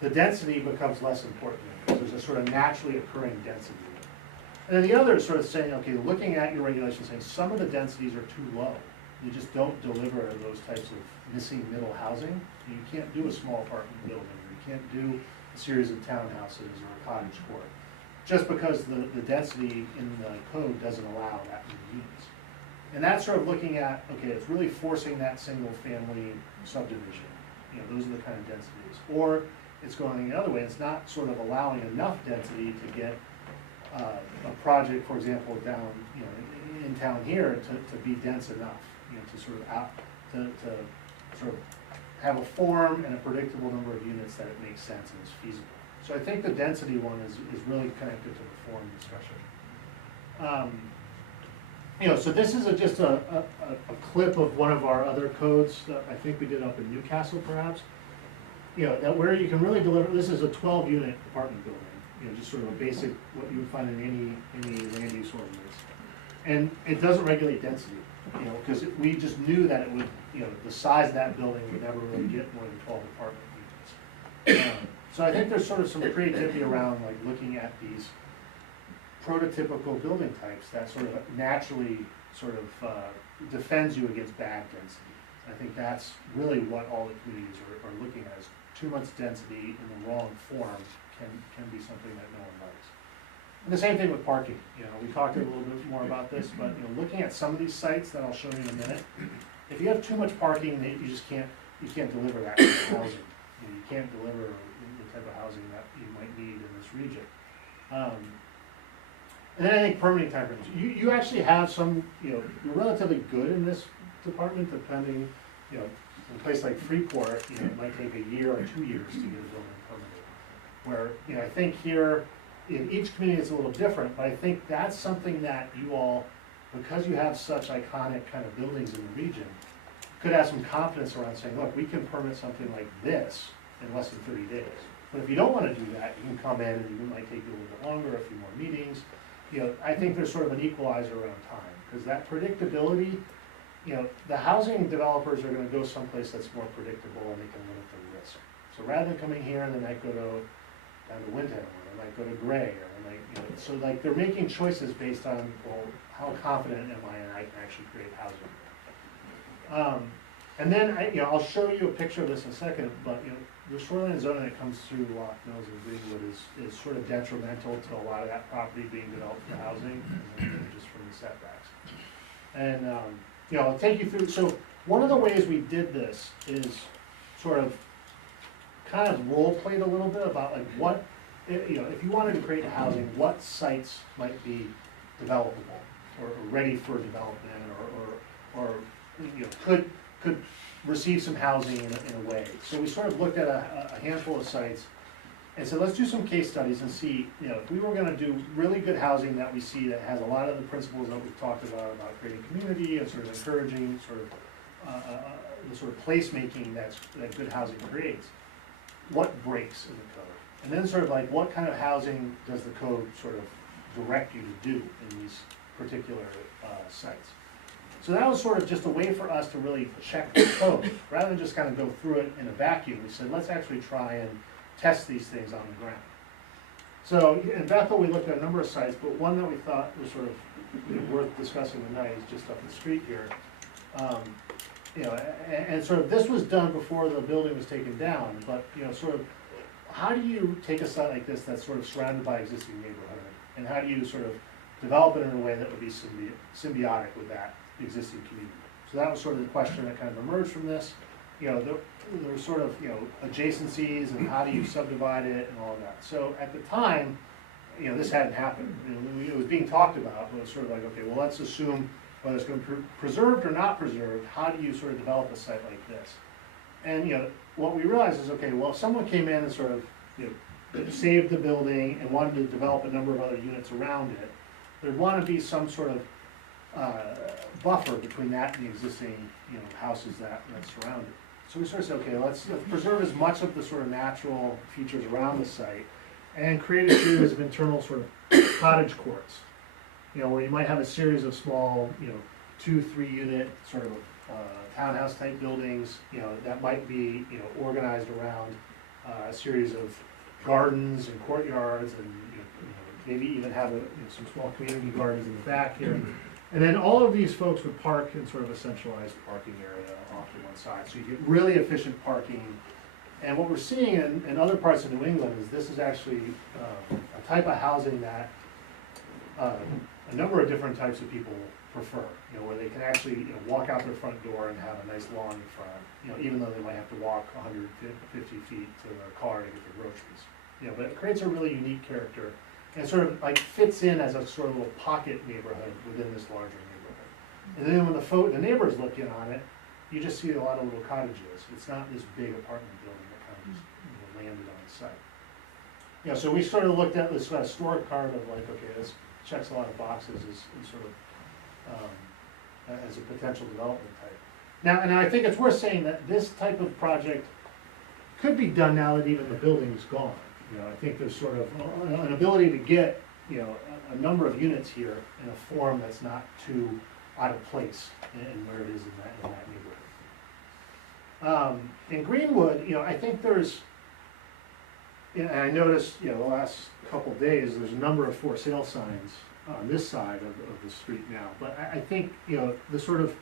The density becomes less important because there's a sort of naturally occurring density. And then the other is sort of saying, okay, looking at your regulations, saying some of the densities are too low. You just don't deliver those types of missing middle housing. You can't do a small apartment building, or you can't do a series of townhouses or a cottage court, just because the density in the code doesn't allow that many units. And that's sort of looking at, okay, it's really forcing that single family subdivision. Those are the kind of densities. Or it's going the other way, it's not sort of allowing enough density to get a project, for example, down, you know, in town here to be dense enough, you know, to sort of to sort of have a form and a predictable number of units that it makes sense and is feasible. So I think the density one is really connected to the form discussion. You know, so this is just a clip of one of our other codes that I think we did up in Newcastle perhaps. You know, that where you can really deliver, this is a 12-unit apartment building, you know, just sort of a basic, what you would find in any land use ordinance. And it doesn't regulate density, you know, because we just knew that it would, you know, the size of that building would never really get more than 12 apartment units. So I think there's sort of some creativity around like looking at these prototypical building types that sort of naturally sort of defends you against bad density. I think that's really what all the communities are looking at, is too much density in the wrong form can be something that no one likes. And the same thing with parking. You know, we talked a little bit more about this, but you know, looking at some of these sites that I'll show you in a minute, if you have too much parking, you just can't deliver that kind of housing. You know, you can't deliver the type of housing that you might need in this region. And then I think permitting timeframes. You actually have some, you know, you're relatively good in this department, depending, you know, in a place like Freeport, you know, it might take a year or 2 years to get a building permitted. Where, you know, I think here, in each community it's a little different, but I think that's something that you all, because you have such iconic kind of buildings in the region, could have some confidence around saying, look, we can permit something like this in less than 30 days. But if you don't want to do that, you can come in and it might take you a little bit longer, a few more meetings. You know, I think there's sort of an equalizer around time, because that predictability, you know, the housing developers are going to go someplace that's more predictable and they can limit the risk. So rather than coming here and they might go down to Windham, or they might go to Gray, or they might, you know, so like they're making choices based on, well, how confident am I and I can actually create housing. And then, you know, I'll show you a picture of this in a second, but, you know, the shoreline zoning that comes through Lock Mills and Greenwood is sort of detrimental to a lot of that property being developed for housing, and just from the setbacks. And, you know, I'll take you through, so one of the ways we did this is sort of kind of role played a little bit about like what, you know, if you wanted to create housing, what sites might be developable or ready for development or you know, could receive some housing in a way. So we sort of looked at a handful of sites and said, let's do some case studies and see, you know, if we were gonna do really good housing that we see that has a lot of the principles that we've talked about creating community and sort of encouraging sort of the sort of placemaking that good housing creates, what breaks in the code? And then sort of like what kind of housing does the code sort of direct you to do in these particular sites? So that was sort of just a way for us to really check the code. Rather than just kind of go through it in a vacuum, we said, let's actually try and test these things on the ground. So in Bethel, we looked at a number of sites, but one that we thought was sort of worth discussing tonight is just up the street here. You know, and sort of this was done before the building was taken down, but, you know, sort of how do you take a site like this that's sort of surrounded by existing neighborhood, and how do you sort of develop it in a way that would be symbiotic with that existing community? So that was sort of the question that kind of emerged from this. You know, there were sort of, you know, adjacencies and how do you subdivide it and all of that. So at the time, you know, this hadn't happened. You know, it was being talked about, but it was sort of like, okay, well, let's assume whether it's going to be preserved or not preserved, how do you sort of develop a site like this? And, you know, what we realized is, okay, well, if someone came in and sort of, you know, saved the building and wanted to develop a number of other units around it, there'd want to be some sort of buffer between that and the existing, you know, houses that surround it. So we sort of said, okay, let's preserve as much of the sort of natural features around the site and create a series of internal sort of cottage courts, you know, where you might have a series of small, you know, 2-3 unit sort of townhouse type buildings, you know, that might be, you know, organized around a series of gardens and courtyards, and you know, maybe even have some small community gardens in the back here. And then all of these folks would park in sort of a centralized parking area off to one side. So you get really efficient parking. And what we're seeing in other parts of New England is this is actually a type of housing that a number of different types of people prefer. You know, where they can actually, you know, walk out their front door and have a nice lawn in front. You know, even though they might have to walk 150 feet to their car to get their groceries. You know, but it creates a really unique character. And it sort of like fits in as a sort of little pocket neighborhood within this larger neighborhood. And then when the neighbors look in on it, you just see a lot of little cottages. It's not this big apartment building that kind of just landed on the site. Yeah, so we sort of looked at this kind of scorecard of like, okay, this checks a lot of boxes as sort of as a potential development type. Now, and I think it's worth saying that this type of project could be done now that even the building's gone. You know, I think there's sort of an ability to get, you know, a number of units here in a form that's not too out of place in where it is in that neighborhood. In Greenwood, you know, I think there's, and I noticed, you know, the last couple of days, there's a number of for sale signs on this side of the street now. But I think, you know, the sort of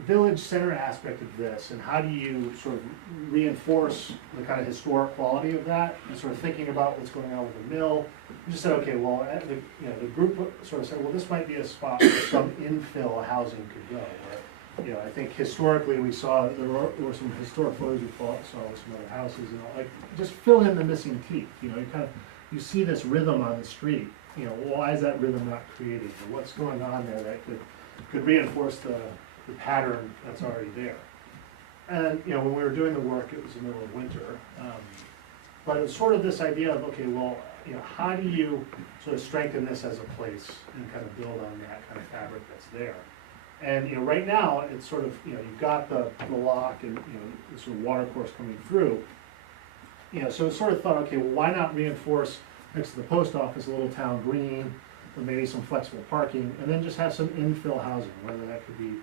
village center aspect of this, and how do you sort of reinforce the kind of historic quality of that, and sort of thinking about what's going on with the mill. We just said, okay, well, the group sort of said, well, this might be a spot where some infill housing could go. Where, you know, I think historically we saw there were some historic photos we saw with some other houses, and like just fill in the missing teeth. You know, you see this rhythm on the street. You know, why is that rhythm not created? Or what's going on there that could reinforce the pattern that's already there. And, you know, when we were doing the work, it was the middle of winter. But it was sort of this idea of, okay, well, you know, how do you sort of strengthen this as a place and kind of build on that kind of fabric that's there? And, you know, right now, it's sort of, you know, you've got the lock and, you know, the sort of water course coming through. You know, so it sort of thought, okay, well, why not reinforce next to the post office a little town green, with maybe some flexible parking, and then just have some infill housing, whether that could be,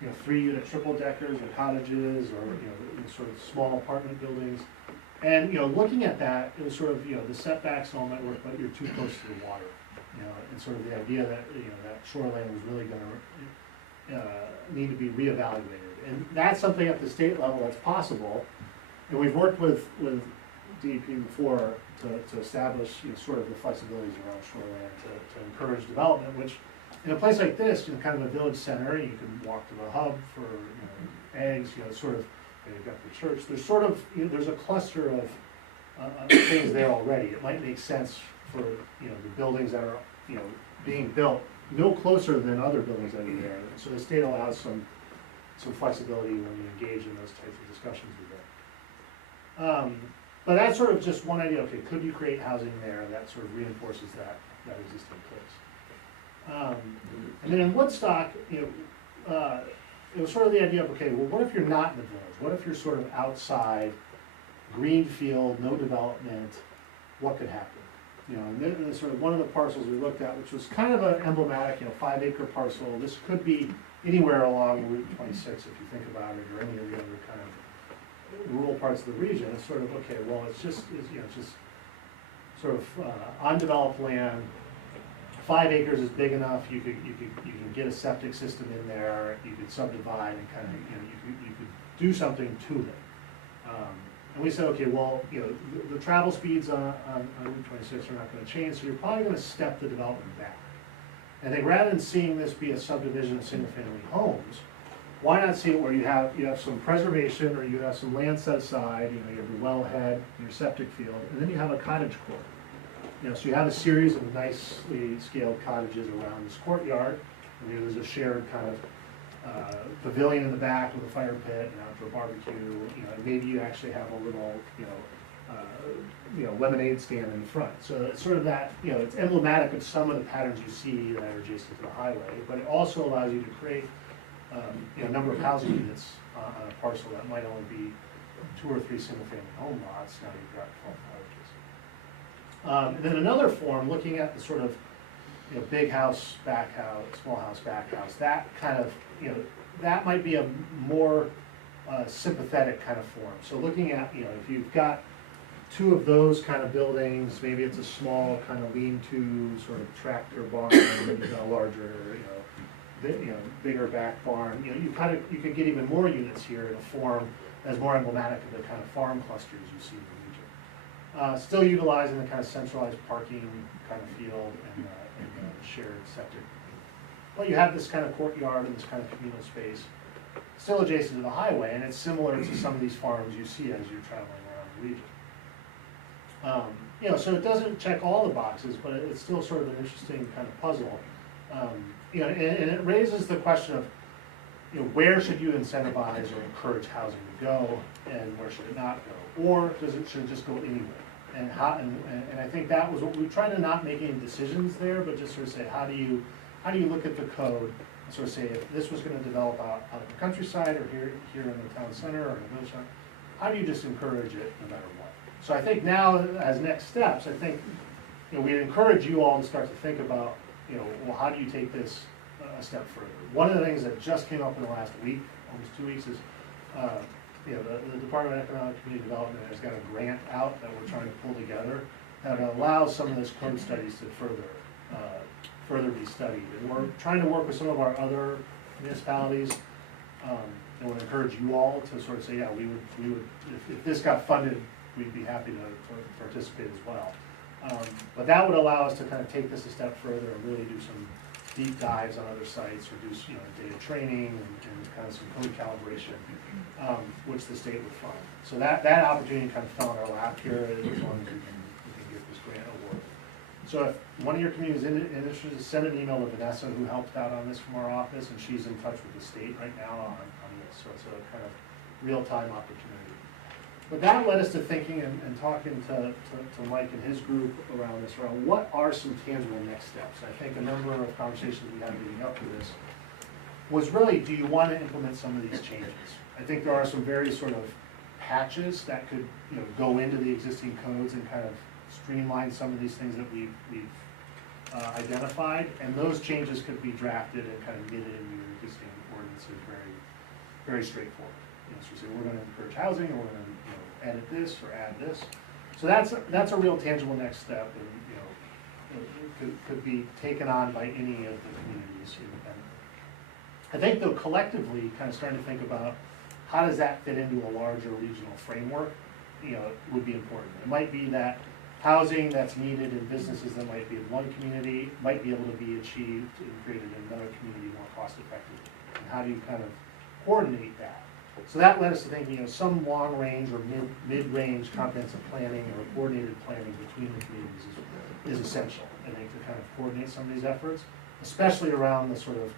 you know, 3-unit triple deckers or cottages or, you know, sort of small apartment buildings. And, you know, looking at that, it was sort of, you know, the setbacks and all that work, but you're too close to the water. You know, and sort of the idea that, you know, that shoreline was really gonna need to be reevaluated. And that's something at the state level that's possible. And we've worked with DEP before to establish, you know, sort of the flexibilities around shoreline to encourage development, which in a place like this, in kind of a village center, you can walk to the hub for, you know, eggs, you know, sort of, you know, you've got the church, there's sort of, you know, there's a cluster of things there already. It might make sense for, you know, the buildings that are, you know, being built no closer than other buildings that are there. So the state allows some flexibility when you engage in those types of discussions with them. But that's sort of just one idea. Okay, could you create housing there that sort of reinforces that existing place? And then in Woodstock, you know, it was sort of the idea of, okay, well, what if you're not in the village? What if you're sort of outside, green field, no development? What could happen? You know, and then sort of one of the parcels we looked at, which was kind of an emblematic, you know, 5-acre parcel. This could be anywhere along Route 26, if you think about it, or any of the other kind of rural parts of the region. It's sort of, okay, well, it's just sort of undeveloped land. 5 acres is big enough. You can get a septic system in there. You could subdivide and kind of, you know, you could do something to it. And we said, okay, well, you know, the travel speeds on Route 26 are not going to change, so you're probably going to step the development back. And I think rather than seeing this be a subdivision of single-family homes, why not see it where you have some preservation, or you have some land set aside, you know, you have your wellhead, your septic field, and then you have a cottage court. You know, so you have a series of nicely scaled cottages around this courtyard, and you know, there's a shared kind of pavilion in the back with a fire pit and outdoor barbecue. You know, and maybe you actually have a little, you know, lemonade stand in the front. So it's sort of that, you know, it's emblematic of some of the patterns you see that are adjacent to the highway, but it also allows you to create you know, a number of housing units on a parcel that might only be 2 or 3 single-family home lots. Now you've got 12 cottages. And then another form, looking at the sort of, you know, big house, back house, small house, back house, that kind of, you know, that might be a more sympathetic kind of form. So looking at, you know, if you've got 2 of those kind of buildings, maybe it's a small kind of lean-to sort of tractor barn, and you've got a larger, bigger back barn. You know, you could get even more units here in a form that's more emblematic of the kind of farm clusters you see in the region. Still utilizing the kind of centralized parking kind of field and shared septic. But you have this kind of courtyard and this kind of communal space, still adjacent to the highway, and it's similar to some of these farms you see as you're traveling around the region. You know, so it doesn't check all the boxes, but it's still sort of an interesting kind of puzzle. You know, and it raises the question of, you know, where should you incentivize or encourage housing to go, and where should it not go? Or should it just go anywhere? And how, and I think that was what we tried to not make any decisions there, but just sort of say, how do you look at the code and sort of say, if this was gonna develop out in the countryside or here in the town center or in the village center, how do you just encourage it no matter what? So I think now, as next steps, I think, you know, we encourage you all to start to think about, you know, well, how do you take this a step further? One of the things that just came up in the last week, almost 2 weeks, is, you know, the Department of Economic Community Development has got a grant out that we're trying to pull together that allows some of this code studies to further be studied. And we're trying to work with some of our other municipalities. And would encourage you all to sort of say, yeah, we would, if this got funded, we'd be happy to participate as well. But that would allow us to kind of take this a step further and really do some deep dives on other sites, or do, you know, data training and kind of some code calibration, which the state would fund. So that opportunity kind of fell in our lap here, as long as we can get this grant award. So if one of your communities is interested, send an email to Vanessa, who helped out on this from our office, and she's in touch with the state right now on this. So it's a kind of real-time opportunity. But that led us to thinking and talking to Mike and his group around this, around what are some tangible next steps. I think a number of conversations we had leading up to this was really, do you want to implement some of these changes? I think there are some very sort of patches that could, you know, go into the existing codes and kind of streamline some of these things that we've identified, and those changes could be drafted and kind of knitted into your existing ordinances very straightforward. You know, so we say we're going to encourage housing, or we're going to, you know, edit this or add this. So that's a real tangible next step, and, you know, it could be taken on by any of the communities independently. I think, though, collectively, kind of starting to think about how does that fit into a larger regional framework, you know, would be important. It might be that housing that's needed in businesses that might be in one community might be able to be achieved and created in another community more cost effectively. And how do you kind of coordinate that? So that led us to thinking, you know, some long range or mid-range comprehensive planning or coordinated planning between the communities is essential, I think, to kind of coordinate some of these efforts, especially around the sort of,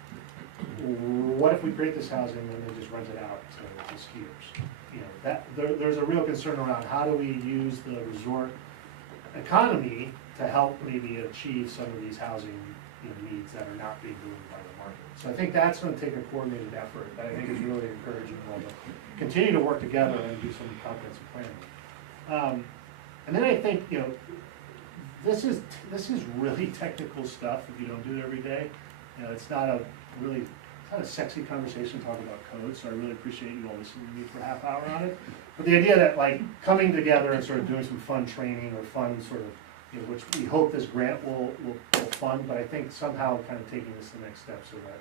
what if we create this housing and then they just rent it out to skiers? You know, there's a real concern around how do we use the resort economy to help maybe achieve some of these housing, you know, needs that are not being driven by the market. So I think that's going to take a coordinated effort that I think is really encouraging all to continue to work together and do some comprehensive planning. And then I think, you know, this is really technical stuff if you don't do it every day. You know, it's not a sexy conversation talking about code, so I really appreciate you all listening to me for a half hour on it. But the idea that, like, coming together and sort of doing some fun training or fun sort of, you know, which we hope this grant will fund, but I think somehow kind of taking this to the next step so that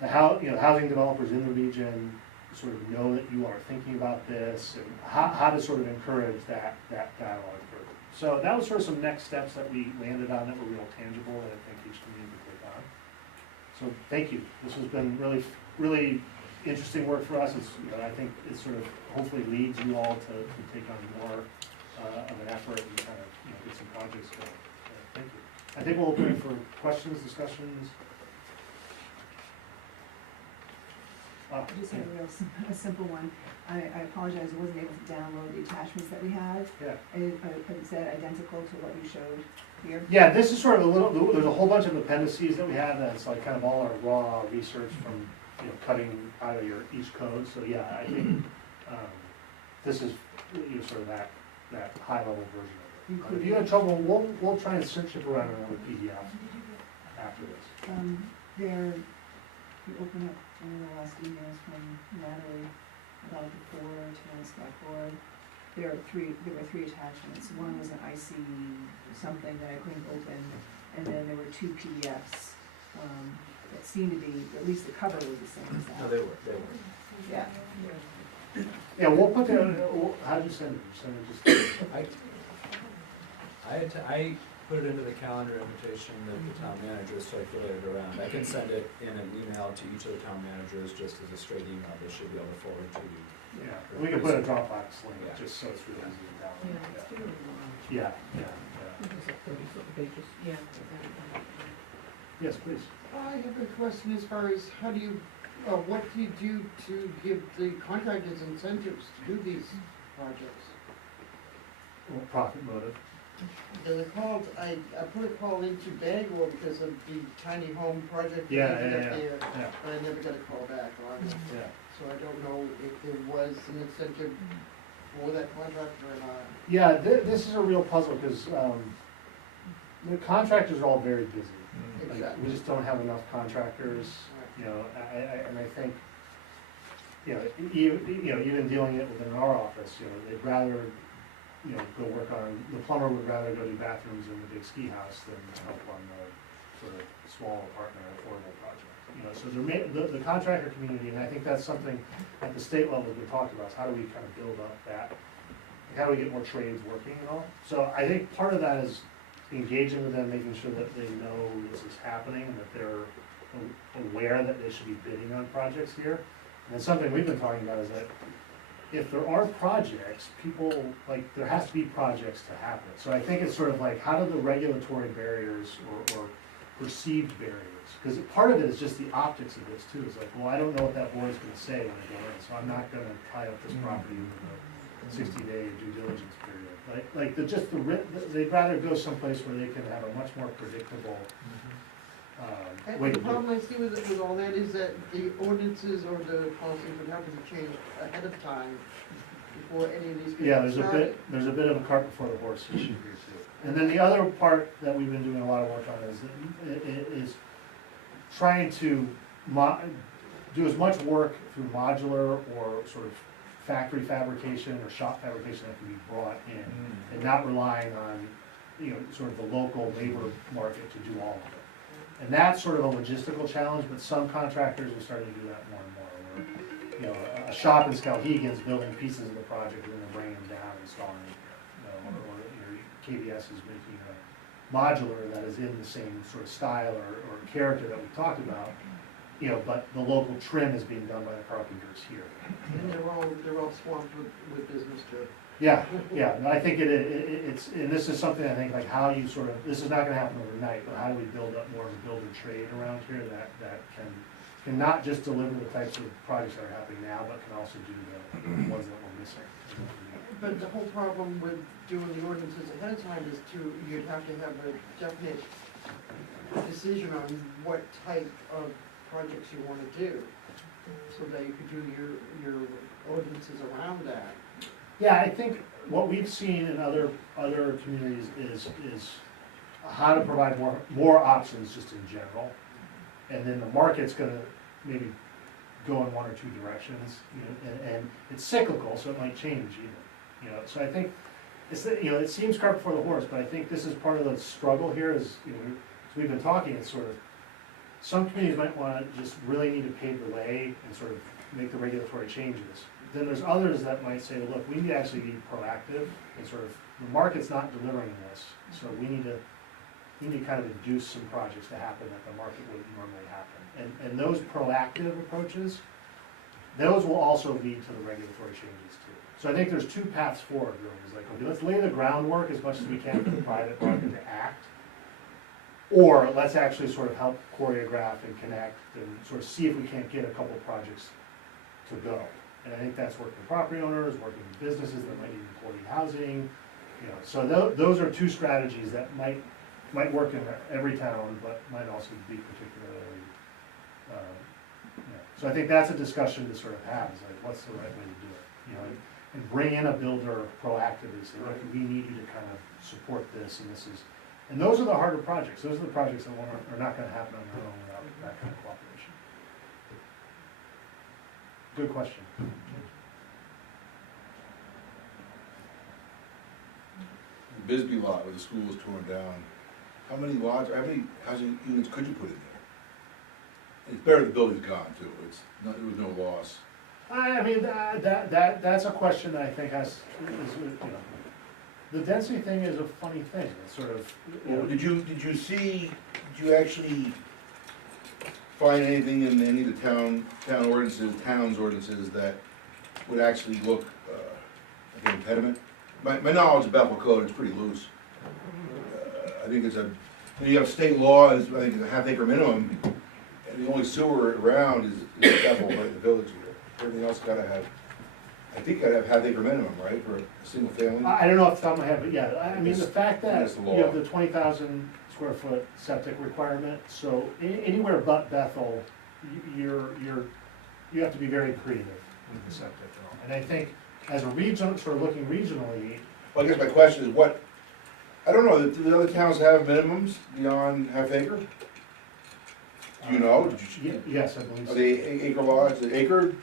the housing developers in the region sort of know that you are thinking about this, and how to sort of encourage that dialogue further. So that was sort of some next steps that we landed on that were real tangible that I think each community could take on. So thank you. This has been really, really interesting work for us. It's, you know, I think it sort of hopefully leads you all to take on more of an effort and kind of, you know, get some projects going. Thank you. I think we'll open it for questions, discussions. I just have a simple one. I apologize, I wasn't able to download the attachments that we have. Yeah. Is that identical to what you showed here? Yeah, this is sort of there's a whole bunch of appendices that we have that's like kind of all our raw research from, you know, cutting out of each code. So yeah, I think this is, you know, sort of that high level version of it. If you have trouble, we'll try and search it around another PDF after this. You open up one of the last emails from Natalie about the 4-10 select board. There were three attachments. One was an IC something that I couldn't open, and then there were 2 PDFs that seemed to be, at least the cover was the same as that. No, they were. Yeah. Yeah, we'll put that. How'd you send it? You send it just. put it into the calendar invitation that the town manager circulated around. I can send it in an email to each of the town managers, just as a straight email, they should be able to forward to you. Yeah, we can put a Dropbox link, Yeah. just so it's really easy to download. Yeah, it's really long. Yeah, yeah, It's like 30-something pages. Yeah, exactly. yes, please. I have a question as far as how do you, what do you do to give the contractors incentives to do these projects? Well, profit motive. There's a call, I put a call into Bangor because of the tiny home project. Yeah, that I did up yeah, there, yeah. But I never got a call back on it, Yeah. so I don't know if there was an incentive for that contractor or not. Yeah, this is a real puzzle, because, the contractors are all very busy. Like, Exactly. we just don't have enough contractors, you know, and I think, you know, even dealing it within our office, you know, they'd rather, you know, go work on, the plumber would rather go do bathrooms in the big ski house than help on the sort of small apartment or affordable project. You know, so the contractor community, and I think that's something at the state level we talked about, is how do we kind of build up that, like, how do we get more trades working and all? So I think part of that is engaging with them, making sure that they know this is happening, and that they're aware that they should be bidding on projects here. And then something we've been talking about is that if there are projects, people, like, there has to be projects to happen. So I think it's sort of like, how do the regulatory barriers or perceived barriers, because part of it is just the optics of this too. It's like, well, I don't know what that board's gonna say when I go in, so I'm not gonna tie up this property with a 60-day due diligence period. Like, they'd rather go someplace where they can have a much more predictable, way And to the do it. problem I see with all that is that the ordinances or the policies would have to be changed ahead of time before any of these get Yeah, started. there's a bit of a cart before the horse issue here too. And then the other part that we've been doing a lot of work on is trying to do as much work through modular or sort of factory fabrication or shop fabrication that can be brought in, and not relying on, you know, sort of the local labor market to do all of it. And that's sort of a logistical challenge, but some contractors are starting to do that more and more. Where, you know, a shop in Skowhegan's building pieces of the project and then bringing them down and installing it. You know, or KBS is making a modular that is in the same sort of style or character that we talked about. You know, but the local trim is being done by the carpenters here. And they're all swamped with business too. Yeah, yeah, and I think it's, and this is something I think, like, how you sort of, this is not gonna happen overnight, but how do we build up more of a builder trade around here that can not just deliver the types of projects that are happening now, but can also do the ones that we're missing. But the whole problem with doing the ordinances ahead of time is you'd have to have a definite decision on what type of projects you wanna do, so that you could do your ordinances around that. Yeah, I think what we've seen in other communities is how to provide more options just in general. And then the market's gonna maybe go in one or two directions, you know, and it's cyclical, so it might change even, you know. So I think it's, you know, it seems cart before the horse, but I think this is part of the struggle here is, you know, as we've been talking, it's sort of, some communities might wanna just really need to pave the way and sort of make the regulatory changes. Then there's others that might say, look, we need to actually be proactive and sort of, the market's not delivering this, so we need to kind of induce some projects to happen that the market wouldn't normally happen. And those proactive approaches, those will also lead to the regulatory changes too. So I think there's two paths forward really. It's like, okay, let's lay the groundwork as much as we can for the private market to act. Or let's actually sort of help choreograph and connect and sort of see if we can't get a couple of projects to go. And I think that's working with property owners, working with businesses that might need employee housing, you know. So those are two strategies that might work in every town, but might also be particularly, so I think that's a discussion to sort of have, is like, what's the right way to do it, you know, and bring in a builder proactively, say, look, we need you to kind of support this, and this is, and those are the harder projects, those are the projects that are not gonna happen on their own without that kind of cooperation. Good question. The Bisbee lot where the school was torn down, how many housing units could you put in there? It's better the building's gone too, there was no loss. I mean, that's a question that I think is, you know, the density thing is a funny thing, it's sort of, you know, Did you actually find anything in any of the towns ordinances that would actually look, like an impediment? My knowledge of Bethel code is pretty loose. I think you have state law, I think it's a half-acre minimum, and the only sewer around is Bethel, right, in the village here. Everything else gotta have, I think gotta have half-acre minimum, right, for a single family? I don't know off the top of my head, but yeah, I mean, the fact that That's the you have law. the 20,000 square foot septic requirement, so anywhere but Bethel, you have to be very creative with the septic and all. And I think as a region, sort of looking regionally, Well, I guess my question is what, I don't know, do the other towns have minimums beyond half-acre? Do you know? yes, I believe so. Are they acre lots, acre,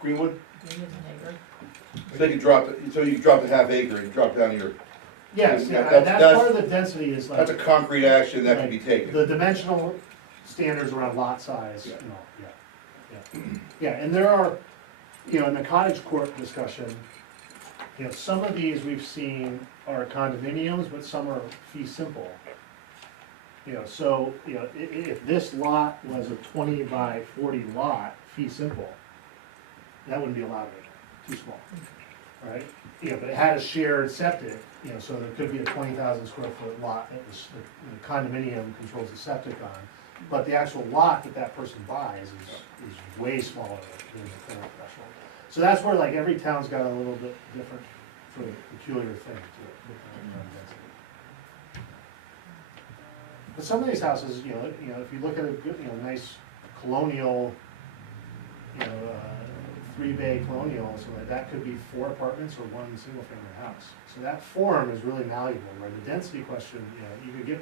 Greenwood? Greenwood's an acre. So you can drop, so you can drop the half-acre and drop down to your, Yes, Yeah, yeah, that's- that's part of the density is like. that's a concrete action that can be taken. The dimensional standards around lot size, Yeah. and all, yeah. Yeah, and there are, you know, in the cottage court discussion, you know, some of these we've seen are condominiums, but some are fee simple. You know, so, you know, if this lot was a 20 by 40 lot, fee simple, that wouldn't be allowed right now, too small, right? You know, but it had a shared septic, you know, so there could be a 20,000 square foot lot that was, the condominium controls the septic on. But the actual lot that that person buys is way smaller than the current threshold. So that's where like every town's got a little bit different sort of peculiar thing to it. Depending on density. But some of these houses, you know, if you look at a good, you know, nice colonial, you know, 3-bay colonial, so that could be 4 apartments or 1 single family house. So that form is really malleable, where the density question, you know,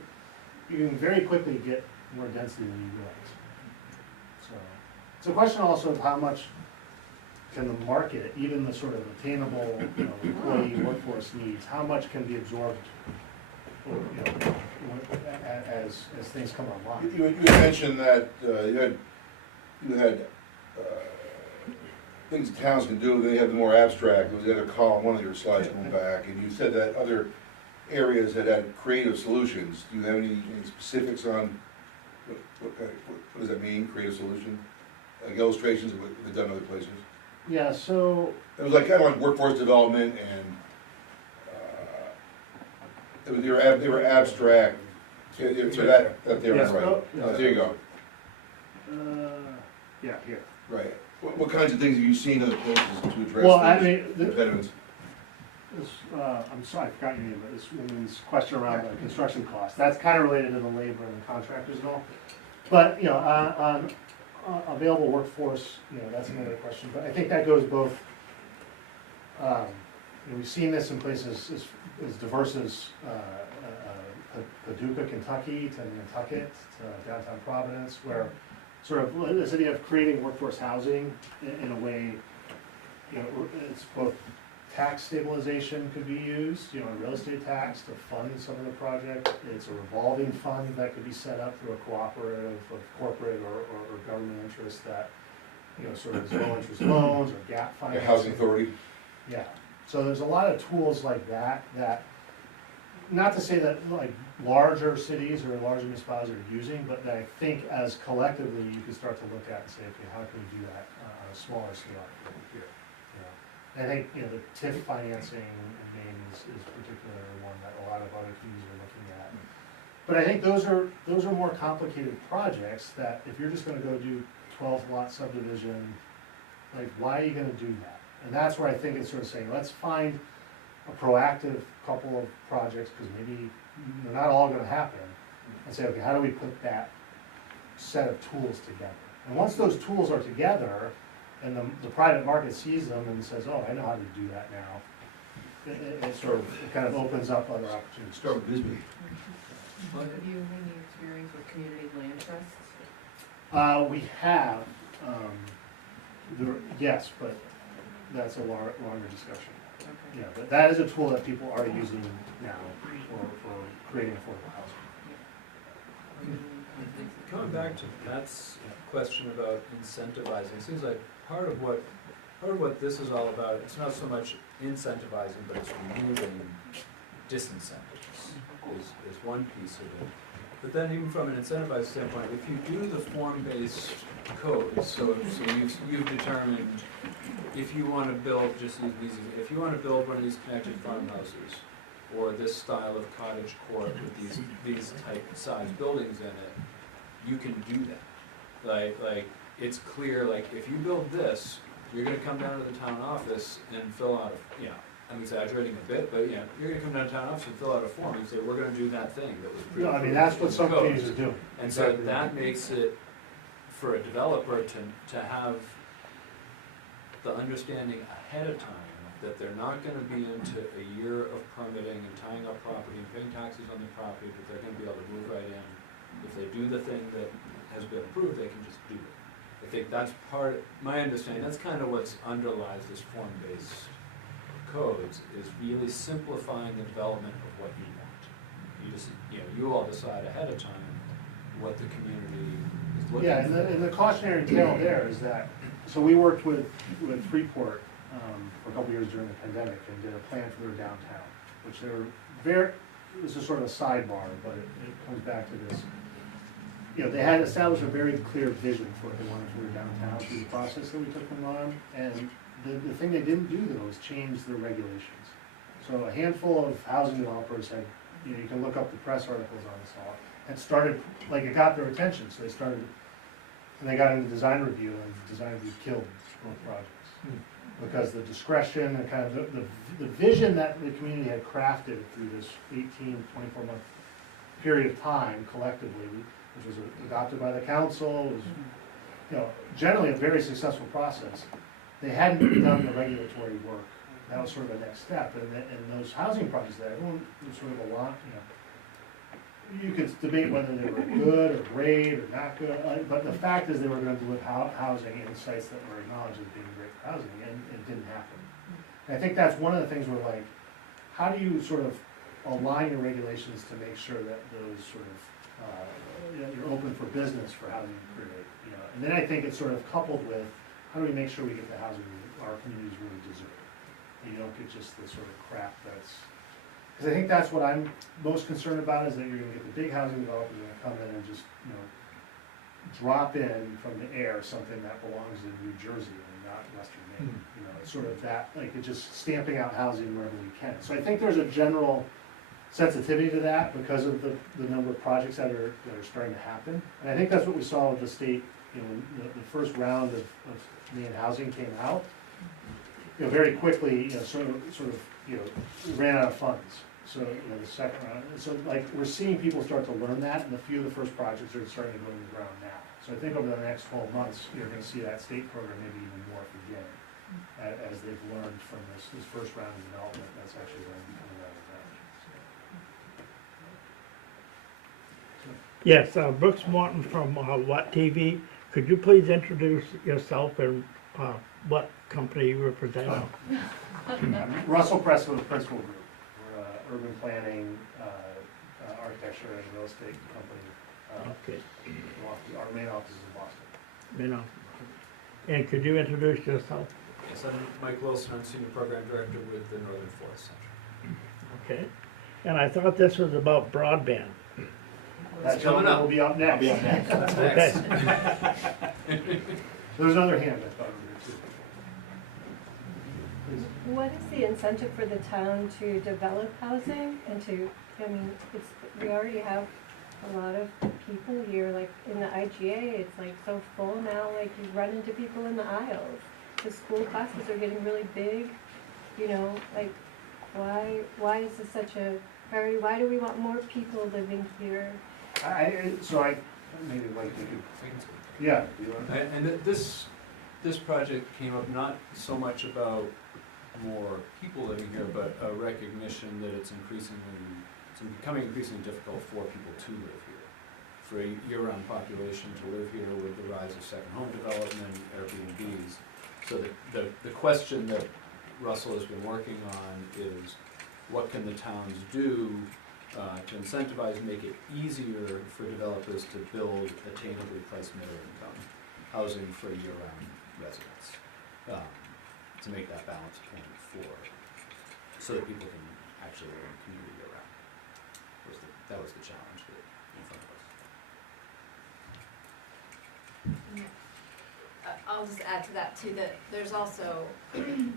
you can very quickly get more density than you realize. So, it's a question also of how much can the market, even the sort of attainable, you know, employee workforce needs, how much can be absorbed, you know, as things come online. You had mentioned that you had things towns can do, then you have the more abstract, it was the other column, one of your slides going back, and you said that other areas had creative solutions. Do you have any specifics on what does that mean, creative solution? Like illustrations of what they've done in other places? Yeah, so. It was like kind of like workforce development and, they were abstract, so that they were Yes, right. oh, There you go. Yeah, here. Right. What kinds of things have you seen other places to address Well, I those mean, impediments? This, I'm sorry, I forgot your name, but this woman's question around the construction costs, that's kind of related to the labor and the contractors and all. But, you know, on available workforce, you know, that's another question, but I think that goes both, you know, we've seen this in places as diverse as Paducah, Kentucky, to Nantucket, to downtown Providence, where sort of this idea of creating workforce housing in a way, you know, it's both tax stabilization could be used, you know, a real estate tax to fund some of the project. It's a revolving fund that could be set up through a cooperative of corporate or government interest that, you know, sort of low interest loans or gap The financing. housing authority? Yeah, so there's a lot of tools like that, not to say that like larger cities or larger municipalities are using, but that I think as collectively you can start to look at and say, okay, how can we do that on a smaller scale here? You know? I think, you know, the TIF financing in Maine is particularly one that a lot of other communities are looking at. But I think those are more complicated projects that if you're just gonna go do 12 lot subdivision, like, why are you gonna do that? And that's where I think it's sort of saying, let's find a proactive couple of projects, because maybe they're not all gonna happen, and say, okay, how do we put that set of tools together? And once those tools are together, and the private market sees them and says, oh, I know how to do that now, it kind of opens up other opportunities. Start with Bisbee. Have you had any experience with community land trusts? We have, yes, but that's a longer discussion. Okay. Yeah, but that is a tool that people are using now for creating affordable housing. Coming back to Matt's question about incentivizing, it seems like part of what this is all about, it's not so much incentivizing, but it's removing disincentives is one piece of it. But then even from an incentivized standpoint, if you do the form-based codes, so you've determined if you want to build if you want to build one of these connected farmhouses, or this style of cottage court with these type size buildings in it, you can do that. Like it's clear, like if you build this, you're gonna come down to the town office and fill out, I'm exaggerating a bit, but you're gonna come down to town office and fill out a form and say, we're gonna do that thing that was No, I mean, pre-approved that's what in some the codes. communities are doing. And so that makes it, for a developer to have the understanding ahead of time that they're not gonna be into a year of permitting and tying up property and paying taxes on the property, but they're gonna be able to move right in. If they do the thing that has been approved, they can just do it. I think that's my understanding, that's kind of what's underlies this form-based codes, is really simplifying the development of what you want. You just, you all decide ahead of time what the community is looking for. And the cautionary tale there is that, so we worked with Freeport for a couple years during the pandemic and did a plan for their downtown, which they were this is sort of a sidebar, but it comes back to this. They had established a very clear vision for what they wanted for their downtown through the process that we took them on, and the thing they didn't do though is change their regulations. So a handful of housing developers had, you can look up the press articles on this all, and started, it got their attention, so they started, and they got into design review, and design review killed both projects. Because the discretion and kind of the vision that the community had crafted through this 18, 24-month period of time collectively, which was adopted by the council, was, generally a very successful process. They hadn't done the regulatory work. That was sort of the next step. And those housing projects that everyone was sort of a lot, you could debate whether they were good or great or not good, but the fact is they were going to deliver housing in sites that were acknowledged as being great for housing, and it didn't happen. And I think that's one of the things where, how do you sort of align your regulations to make sure that those sort of, you're open for business for housing you create, And then I think it's sort of coupled with, how do we make sure we get the housing our communities really deserve? You don't get just the sort of crap that's, because I think that's what I'm most concerned about, is that you're gonna get the big housing developers are gonna come in and just, drop in from the air something that belongs in New Jersey and not Western Maine. It's sort of that, it's just stamping out housing wherever we can. So I think there's a general sensitivity to that because of the number of projects that are starting to happen. And I think that's what we saw with the state, when the first round of Maine housing came out. Very quickly, sort of, ran out of funds. So, the second round, so we're seeing people start to learn that, and a few of the first projects are starting to go in the ground now. So I think over the next 12 months, you're gonna see that state program maybe even more again, as they've learned from this first round of development, that's actually going to be coming out of that. Yes, Brooks Morton from W.H.A.T. Could you please introduce yourself and what company you represent? Russell Presto, the Principal Group. We're urban planning, architecture, and real estate company. Okay. Our main office is in Boston. And could you introduce yourself? Yes, I'm Mike Wilson, I'm Senior Program Director with the Northern Forest Center. Okay. And I thought this was about broadband. That's coming up. Will be up next. That's Okay. next. There's another hand I thought over here too. Please. What is the incentive for the town to develop housing and we already have a lot of people here, in the IGA, it's so full now, you run into people in the aisles. The school classes are getting really big, why is this such a hurry? Why do we want more people living here? Maybe like you could, yeah. And this project came up not so much about more people living here, but a recognition that it's becoming increasingly difficult for people to live here. For a year-round population to live here with the rise of second home development, Airbnbs. So the question that Russell has been working on is, what can the towns do to incentivize and make it easier for developers to build attainably priced middle income housing for year-round residents, to make that balance point so that people can actually live in the community year round. That was the challenge that in front of us. I'll just add to that too, that there's also, some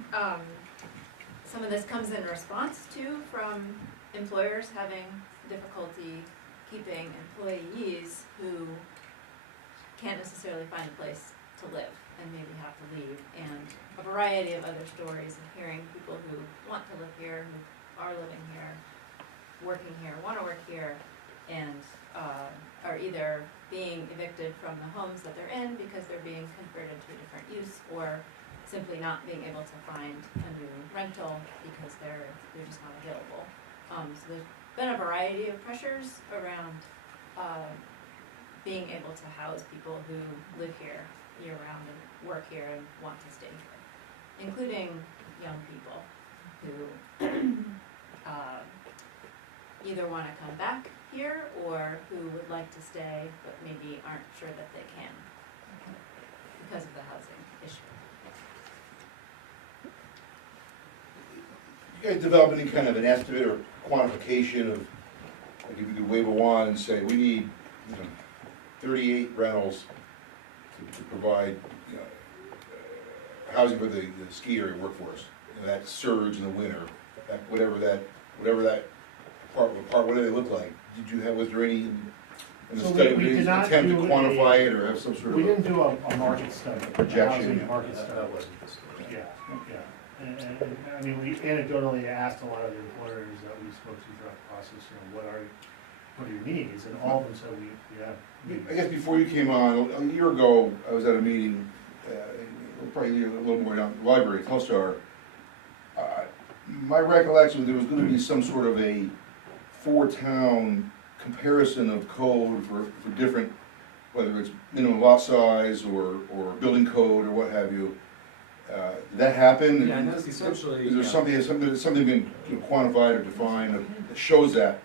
of this comes in response to from employers having difficulty keeping employees who can't necessarily find a place to live and maybe have to leave, and a variety of other stories of hearing people who want to live here, who are living here, working here, want to work here, and are either being evicted from the homes that they're in because they're being converted to a different use, or simply not being able to find a new rental because they're just not available. So there's been a variety of pressures around being able to house people who live here year-round and work here and want to stay here, including young people who either want to come back here or who would like to stay but maybe aren't sure that they can because of the housing issue. You guys develop any kind of an estimate or quantification of, like if you could wave a wand and say, we need, 38 rentals to provide, housing for the ski area workforce. That surge in the winter, that whatever that part, whatever they look like. Was there any in the So study, we did did not attempt to do quantify it or have some sort of? We didn't do a market study, a projection. housing market study. That wasn't the story. Yeah. And I mean, we anecdotally asked a lot of the employers that we spoke to throughout the process, what are your needs? And all of them said we have needs. I guess before you came on, a year ago, I was at a meeting, probably a little more down at the library, Telstar. My recollection was there was gonna be some sort of a four-town comparison of code for different, whether it's minimum lot size or building code or what have you. Did that happen? Yeah, and that's essentially. Is there something been quantified or defined that shows that,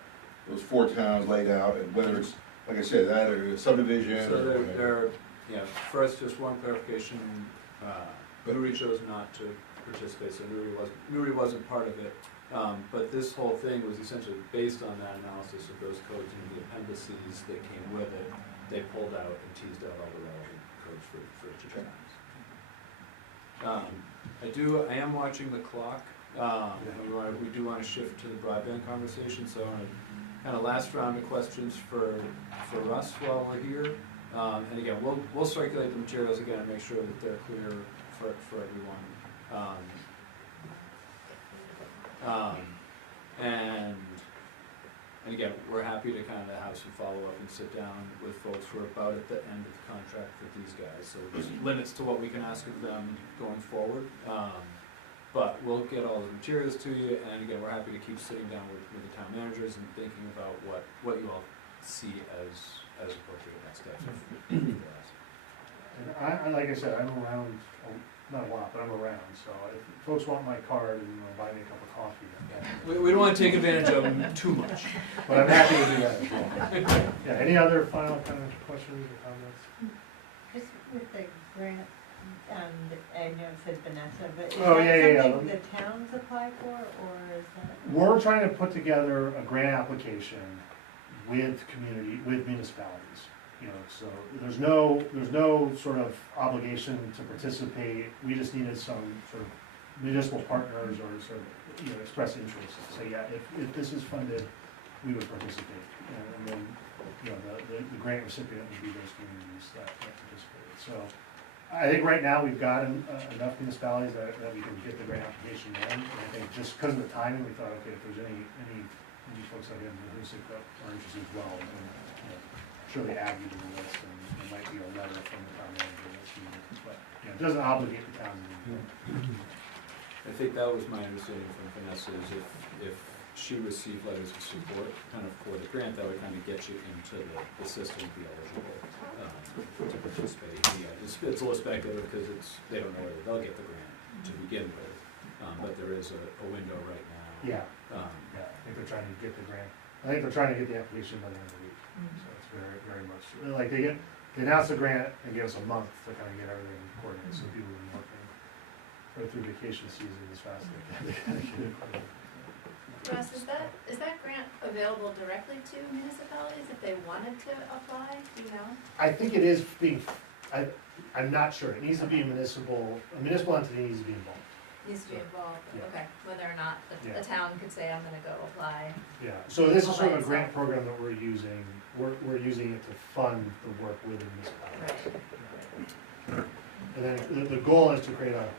those four towns laid out, and whether it's, like I said, that or a subdivision? So or there, first, just one clarification, Newry chose not to participate, so Newry wasn't part of it. But this whole thing was essentially based on that analysis of those codes and the appendices that came with it. They pulled out and teased out all the relevant codes for each of the towns. I am watching the clock. We do want to shift to the broadband conversation, so I want to kind of last round of questions for us while we're here. And again, we'll circulate the materials again and make sure that they're clear for everyone. And again, we're happy to kind of have some follow-up and sit down with folks who are about at the end of the contract with these guys. So there's limits to what we can ask of them going forward. But we'll get all the materials to you, and again, we're happy to keep sitting down with the town managers and thinking about what you all see as appropriate next steps. And like I said, I'm around, not a lot, but I'm around, so if folks want my card and buy me a cup of coffee, We don't want to take advantage of them too much. but I'm happy to do that as well. Yeah, any other final kind of questions or comments? Just with the grant, I know it said Vanessa, but is Oh, yeah. that something the towns apply for, or is that? We're trying to put together a grant application with municipalities. So there's no sort of obligation to participate. We just needed some sort of municipal partners or sort of, express interest. So yeah, if this is funded, we would participate. And then, the grant recipient would be those communities that participated. So I think right now we've got enough municipalities that we can get the grant application in. And I think just because of the timing, we thought, okay, if there's any folks that are interested as well, and, surely add you to the list, and there might be a letter from the town manager that's needed, but, it doesn't obligate the town to do it. I think that was my understanding from Vanessa, is if she received letters of support kind of for the grant, that would kind of get you into the system to be eligible to participate. Yeah, it's a little speculative because they don't know whether they'll get the grant to begin with, but there is a window right now. Yeah, I think they're trying to get the grant. I think they're trying to get the application by the end of the week. So it's very, very much, like they announce the grant and give us a month to kind of get everything coordinated, so people have been working right through vacation season as fast as they can to get it coordinated. Russ, is that grant available directly to municipalities if they wanted to apply, do you know? I think it is being, I'm not sure, it needs to be a municipal entity needs to be involved. Needs to be involved, Yeah. okay, whether or not Yeah. the town could say, I'm gonna go apply. Yeah, so this is All sort by of a grant itself. program that we're using, we're using it to fund the work with the municipalities. Right. And then the goal is to create a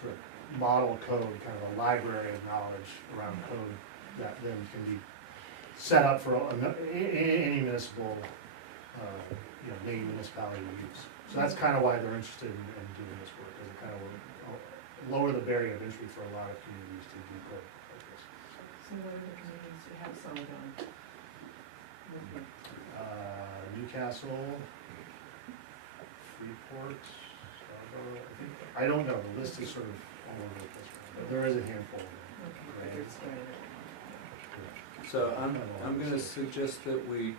sort of model code, kind of a library of knowledge around code that then can be set up for any municipal, main municipality to use. So that's kind of why they're interested in doing this work, is it kind of will lower the barrier of entry for a lot of communities to do code like this. So what are the communities you have signed on? Newcastle, Freeport, Scarborough, I don't know, the list is sort of all over the place, but there is a handful of them. Okay, but they're starting. So I'm gonna suggest that we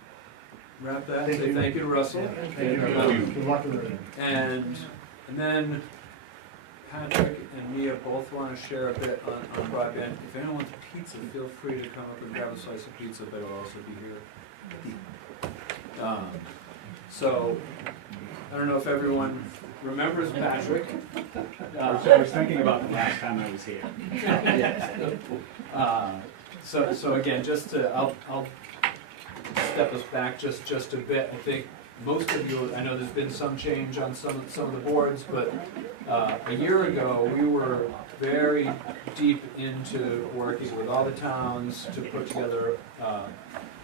wrap that, Thank say you. thank you to Russell. Yeah, thank you. Good luck with it. And then Patrick and Mia both wanna share a bit on broadband. If anyone wants pizza, feel free to come up and grab a slice of pizza, they will also be here. So, I don't know if everyone remembers Patrick. I was thinking about the last time I was here. So again, just to, I'll step us back just a bit. I think most of you, I know there's been some change on some of the boards, but a year ago, we were very deep into working with all the towns to put together a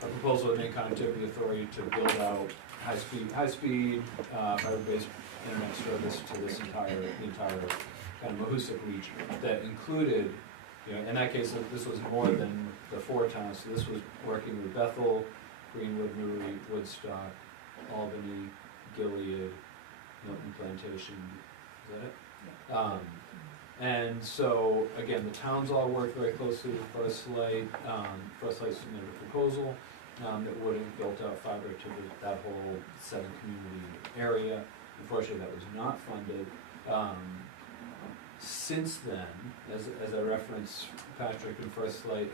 proposal with the Maine Connectivity Authority to build out high-speed fiber-based internet service to the entire kind of Mahoosic region that included, in that case, this was more than the 4 towns. So this was working with Bethel, Greenwood, Newry, Woodstock, Albany, Gilead, Milton Plantation. Is that it? And so, again, the towns all worked very closely with First Light. First Light submitted a proposal that would have built out fiber to that whole 7-community area. Unfortunately, that was not funded. Since then, as I referenced, Patrick and First Light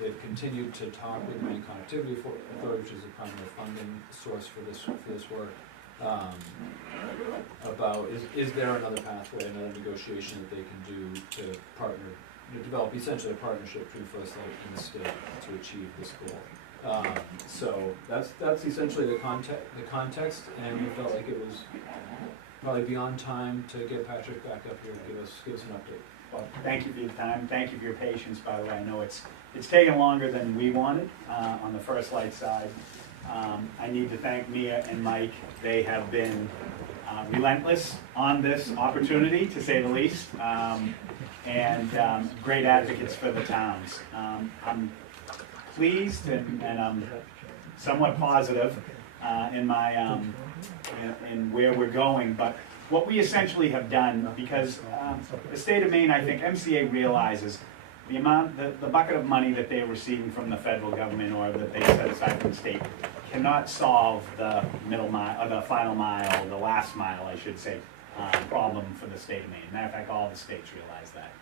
they've continued to talk with the Maine Connectivity Authority, which is the primary funding source for this work, about is there another pathway, another negotiation that they can do to partner, develop essentially a partnership between First Light and the state to achieve this goal. So that's essentially the context, and we felt like it was probably beyond time to get Patrick back up here and give us an update. Well, thank you for your time, thank you for your patience, by the way. I know it's taken longer than we wanted on the First Light side. I need to thank Mia and Mike. They have been relentless on this opportunity, to say the least, and great advocates for the towns. I'm pleased and I'm somewhat positive in my in where we're going, but what we essentially have done, because the state of Maine, I think MCA realizes the amount, the bucket of money that they're receiving from the federal government or that they set aside from the state cannot solve the middle mile, or the final mile, the last mile, I should say, problem for the state of Maine. Matter of fact, all the states realize that.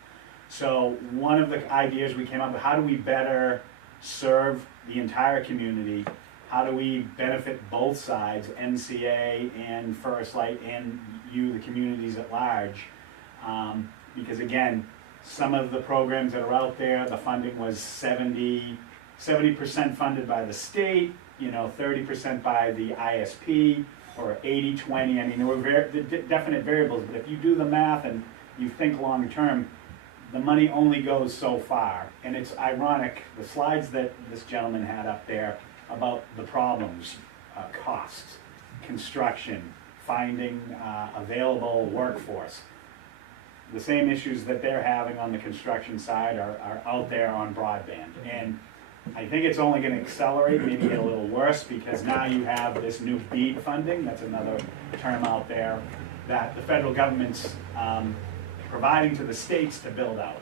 So one of the ideas we came up with, how do we better serve the entire community? How do we benefit both sides, MCA and First Light, and you, the communities at large? Because again, some of the programs that are out there, the funding was 70% funded by the state, 30% by the ISP, or 80-20. I mean, there were definite variables, but if you do the math and you think long term, the money only goes so far. And it's ironic, the slides that this gentleman had up there about the problems, costs, construction, finding available workforce. The same issues that they're having on the construction side are out there on broadband. And I think it's only going to accelerate, maybe get a little worse, because now you have this new BEAD funding, that's another term out there, that the federal government's providing to the states to build out.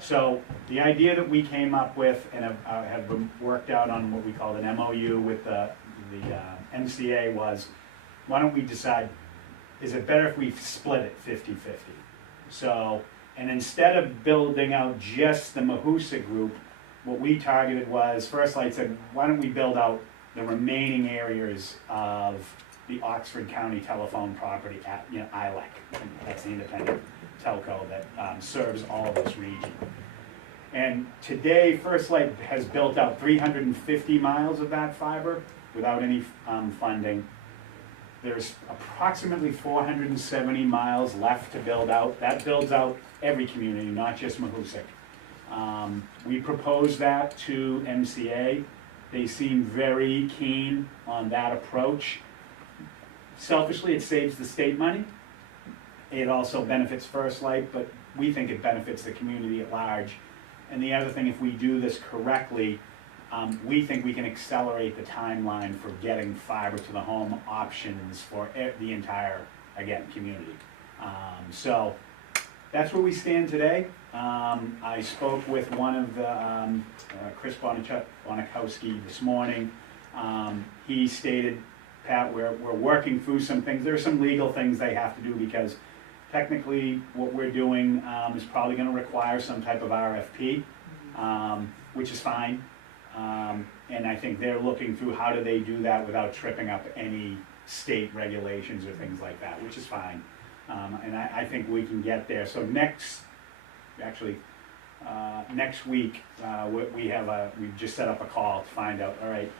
So the idea that we came up with and have worked out on what we called an MOU with the MCA was, why don't we decide, is it better if we split it 50-50? So, and instead of building out just the Mahoosic group, what we targeted was, First Light said, why don't we build out the remaining areas of the Oxford County telephone property at, ILEC. That's the independent telco that serves all of this region. And today, First Light has built out 350 miles of that fiber without any funding. There's approximately 470 miles left to build out. That builds out every community, not just Mahoosic. We proposed that to MCA. They seem very keen on that approach. Selfishly, it saves the state money. It also benefits First Light, but we think it benefits the community at large. And the other thing, if we do this correctly, we think we can accelerate the timeline for getting fiber to the home options for the entire, again, community. So that's where we stand today. I spoke with one of the, Chris Bonikowski this morning. He stated, Pat, we're working through some things. There are some legal things they have to do because technically what we're doing is probably going to require some type of RFP, which is fine. And I think they're looking through how do they do that without tripping up any state regulations or things like that, which is fine. And I think we can get there. So next week, we've just set up a call to find out, all right,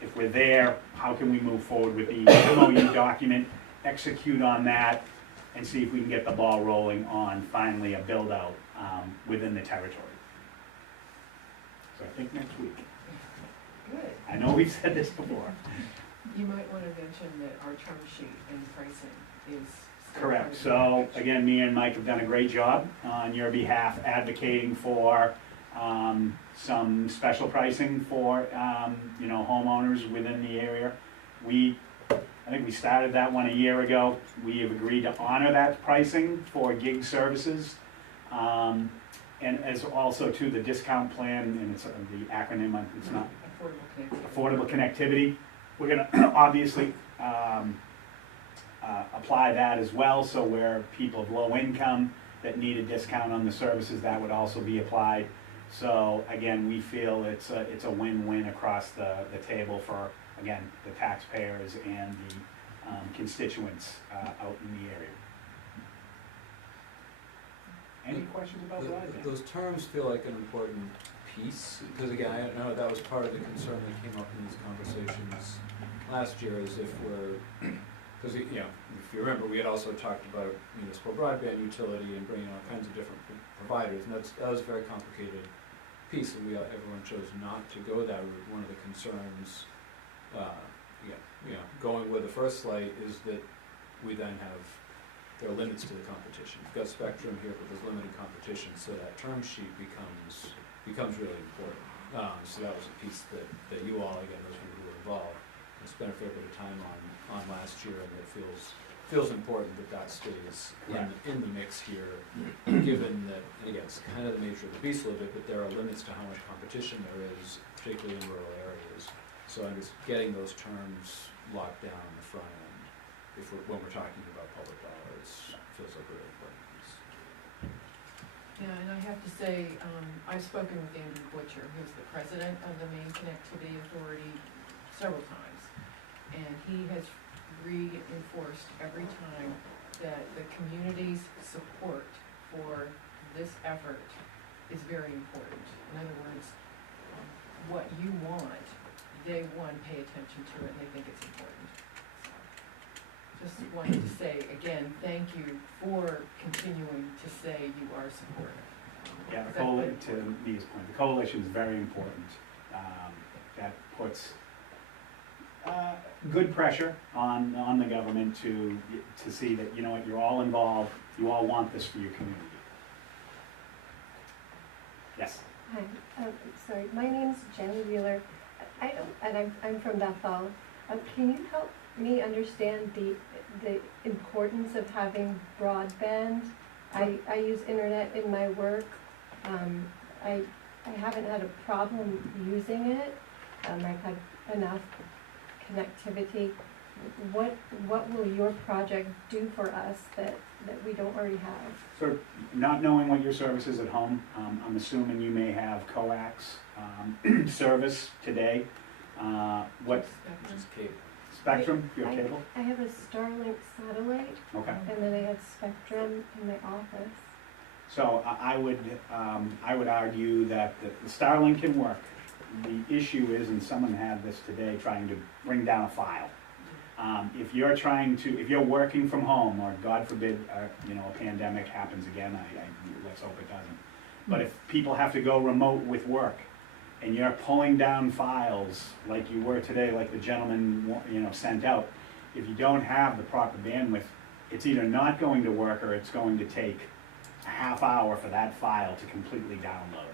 if we're there, how can we move forward with the MOU document, execute on that, and see if we can get the ball rolling on finally a build out within the territory. So I think next week. Good. I know we've said this before. You might want to mention that our term sheet and pricing is. Correct. So again, me and Mike have done a great job on your behalf advocating for some special pricing for homeowners within the area. I think we started that one a year ago. We have agreed to honor that pricing for gig services. And as also to the discount plan, and it's the acronym, it's not affordable connectivity. We're gonna obviously apply that as well, so where people of low income that need a discount on the services, that would also be applied. So again, we feel it's a win-win across the table for, again, the taxpayers and the constituents out in the area. Any questions about broadband? Those terms feel like an important piece, because again, I know that was part of the concern that came up in these conversations last year, is if we're, because if you remember, we had also talked about municipal broadband utility and bringing all kinds of different providers, and that was a very complicated piece, and everyone chose not to go that route. One of the concerns, going with the First Light is that we then there are limits to the competition. You've got spectrum here, but there's limited competition, so that term sheet becomes really important. So that was a piece that you all, again, those people who were involved, spent a fair bit of time on last year, and it feels important that stays in the mix here, given that, and again, it's kind of the nature of the beast a little bit, but there are limits to how much competition there is, particularly in rural areas. So I'm just getting those terms locked down on the front end, when we're talking about public dollars, feels like a really important piece. Yeah, and I have to say, I've spoken with Andrew Butcher, who's the president of the Maine Connectivity Authority, several times. And he has reinforced every time that the community's support for this effort is very important. In other words, what you want, they pay attention to it, and they think it's important. Just wanted to say, again, thank you for continuing to say you are supportive. Yeah, to Mia's point, the coalition is very important. That puts good pressure on the government to see that, you're all involved, you all want this for your community. Yes? Hi, sorry, my name's Jenny Wheeler. I'm from Bethel. Can you help me understand the importance of having broadband? I use internet in my work. I haven't had a problem using it. I've had enough connectivity. what will your project do for us that we don't already have? So, not knowing what your service is at home, I'm assuming you may have coax service today. What, Just cable. Spectrum, your cable? I have a Starlink satellite, Okay. and then I have Spectrum in my office. So I would argue that the Starlink can work. The issue is, and someone had this today, trying to bring down a file. If you're working from home, or God forbid, a pandemic happens again, let's hope it doesn't. But if people have to go remote with work, and you're pulling down files like you were today, like the gentleman, sent out, if you don't have the proper bandwidth, it's either not going to work or it's going to take a half hour for that file to completely download.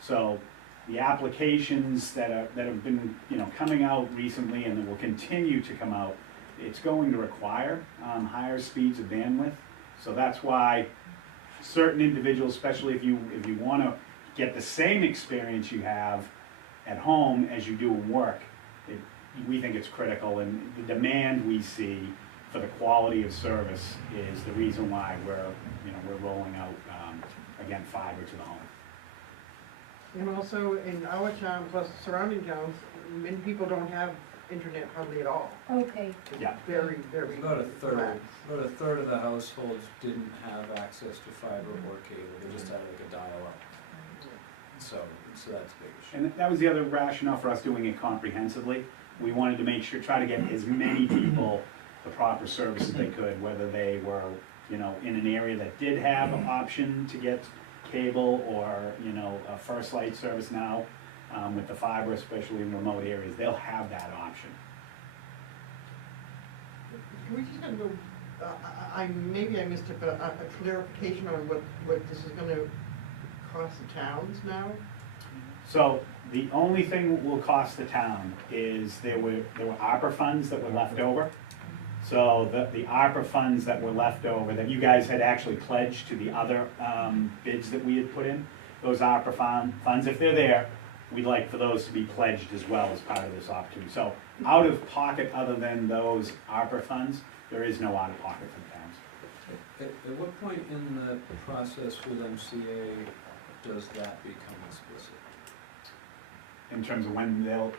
So the applications that have been coming out recently and that will continue to come out, it's going to require higher speeds of bandwidth. So that's why certain individuals, especially if you want to get the same experience you have at home as you do in work, we think it's critical, and the demand we see for the quality of service is the reason why we're rolling out again fiber to the home. And also in our town, plus surrounding towns, many people don't have internet hardly at all. Okay. Yeah. Very, very. About a flat. third of the households didn't have access to fiber or cable, they just had like a dial-up. So that's a big issue. And that was the other rationale for us doing it comprehensively. We wanted to make sure, try to get as many people the proper services they could, whether they were, in an area that did have an option to get cable, or, a First Light service now, with the fiber, especially in remote areas, they'll have that option. Can we just have maybe I missed it, but a clarification on what this is gonna cost the towns now? So the only thing that will cost the town is there were ARPA funds that were left over. So the ARPA funds that were left over, that you guys had actually pledged to the other bids that we had put in, those ARPA funds, if they're there, we'd like for those to be pledged as well as part of this opportunity. So out of pocket, other than those ARPA funds, there is no out of pocket for the towns. At what point in the process with MCA does that become explicit? In terms of when they'll,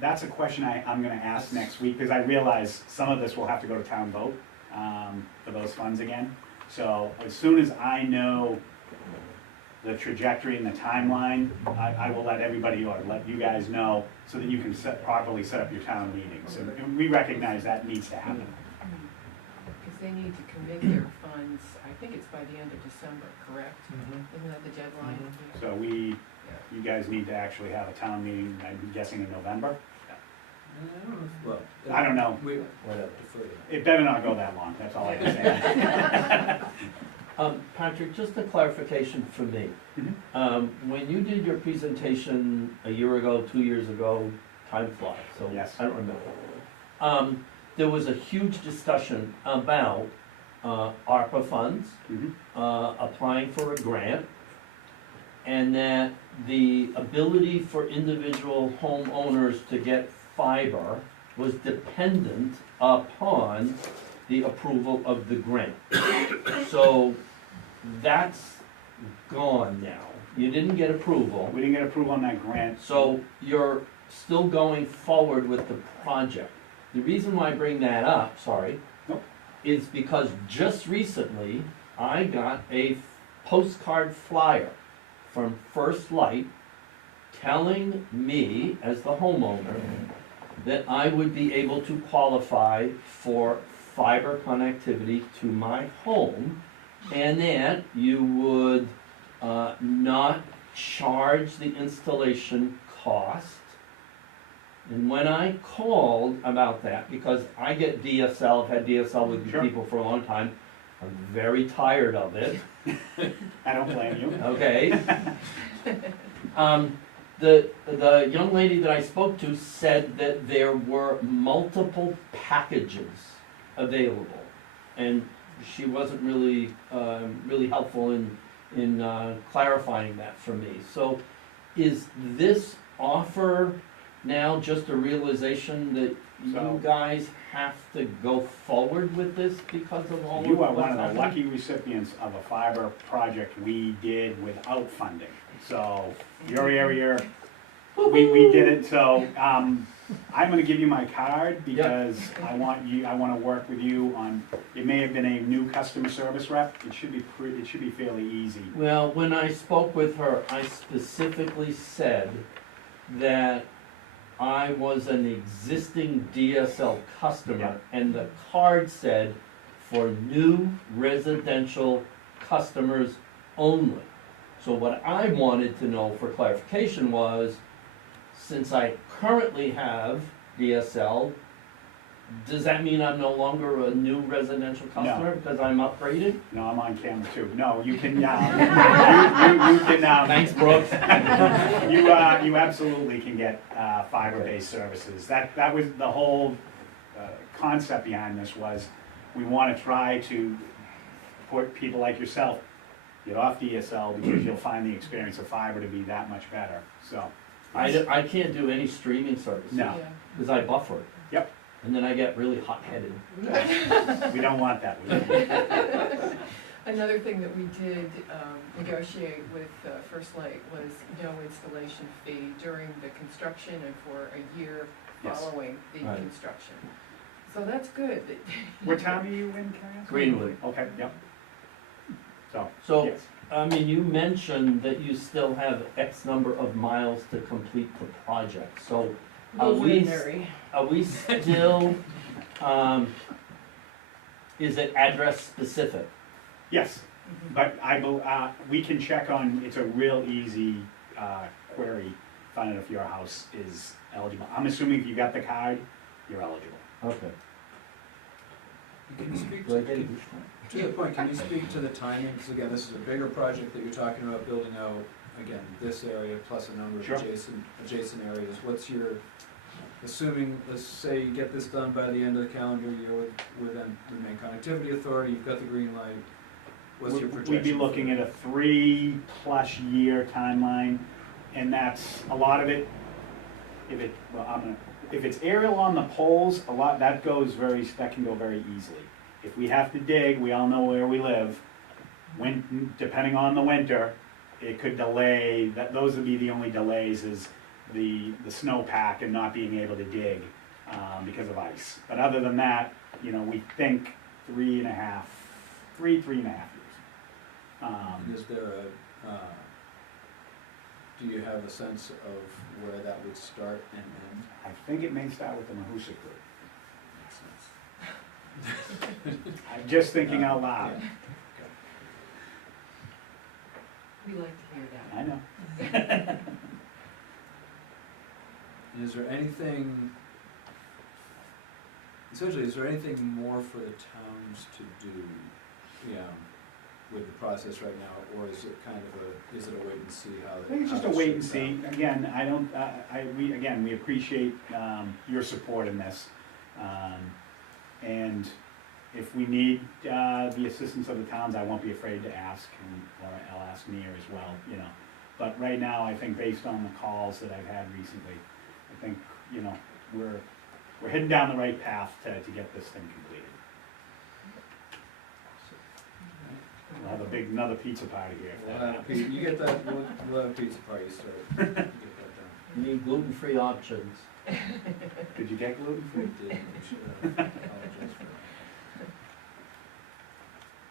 that's a question I'm gonna ask next week, because I realize some of this will have to go to town vote for those funds again. So as soon as I know the trajectory and the timeline, I will let everybody, or let you guys know, so that you can properly set up your town meetings. And we recognize that needs to happen. Because they need to commit their funds, I think it's by the end of December, correct? Isn't that the deadline? So you guys need to actually have a town meeting, I'm guessing in November? Well, I don't know. We might have to defer that. It better not go that long, that's all I can say. Patrick, just a clarification for me. When you did your presentation a year ago, 2 years ago, time flies, so Yes. I don't remember. There was a huge discussion about ARPA funds, applying for a grant, and that the ability for individual homeowners to get fiber was dependent upon the approval of the grant. So that's gone now. You didn't get approval. We didn't get approval on that grant. So you're still going forward with the project. The reason why I bring that up, is because just recently I got a postcard flyer from First Light telling me, as the homeowner, that I would be able to qualify for fiber connectivity to my home, and that you would not charge the installation cost. And when I called about that, because I get DSL, I've had DSL with you people for a long time, I'm very tired of it. I don't blame you. Okay. The young lady that I spoke to said that there were multiple packages available, and she wasn't really helpful in clarifying that for me. So, is this offer now just a realization that So- you guys have to go forward with this because of all of You are what's one of the happening? lucky recipients of a fiber project we did without funding. So, your area, we did it, so, I'm gonna give you my card because I wanna work with you on, it may have been a new customer service rep, it should be fairly easy. Well, when I spoke with her, I specifically said that I was an existing DSL customer, and the card said for new residential customers only. So what I wanted to know for clarification was, since I currently have DSL, does that mean I'm no longer a new residential customer because I'm upgraded? No, I'm on camera too. No, you can, you can, Thanks, Brooks. you absolutely can get, fiber-based services. That was the whole, concept behind this was, we wanna try to put people like yourself, get off DSL because you'll find the experience of fiber to be that much better, so. I can't do any streaming services. No. Because I buffer. Yep. And then I get really hot-headed. We don't want that. We don't want that. Another thing that we did negotiate with First Light was no installation fee during the construction and for a year Yes. following the Right. construction. So that's good. What town are you in, can I ask? Greenwood. Okay, yep. So, Yes. I mean, you mentioned that you still have X number of miles to complete the project, so are we still, is it address specific? Yes, but we can check on, it's a real easy, query, find out if your house is eligible. I'm assuming if you got the card, you're eligible. Okay. Can you speak Do I to, get it? to the point, can you speak to the timing? Because again, this is a bigger project that you're talking about building out, again, this area plus a number of Sure. adjacent areas. What's your, assuming, let's say you get this done by the end of the calendar year with the main connectivity authority, you've got the green light, what's your projection? We'd be looking at a 3+ year timeline, and that's, a lot of it, if it's aerial on the poles, that can go very easily. If we have to dig, we all know where we live, depending on the winter, it could delay, those would be the only delays is the snowpack and not being able to dig, because of ice. But other than that, we think 3.5 years. And is there do you have a sense of where that would start and end? I think it may start with the Mahusa group. Makes sense. I'm just thinking out loud. We like to hear that. I know. And is there anything, essentially, is there anything more for the towns to do, with the process right now, or is it kind of is it a wait and see how? I think it's just a wait and see. Again, we appreciate, your support in this. And if we need, the assistance of the towns, I won't be afraid to ask, or I'll ask Nia as well, But right now, I think based on the calls that I've had recently, I think, we're heading down the right path to get this thing completed. We'll have another pizza party here. We'll have you get that, we'll have a pizza party started. Get that done. You need gluten-free options. Did you get gluten-free? We did, we should apologize for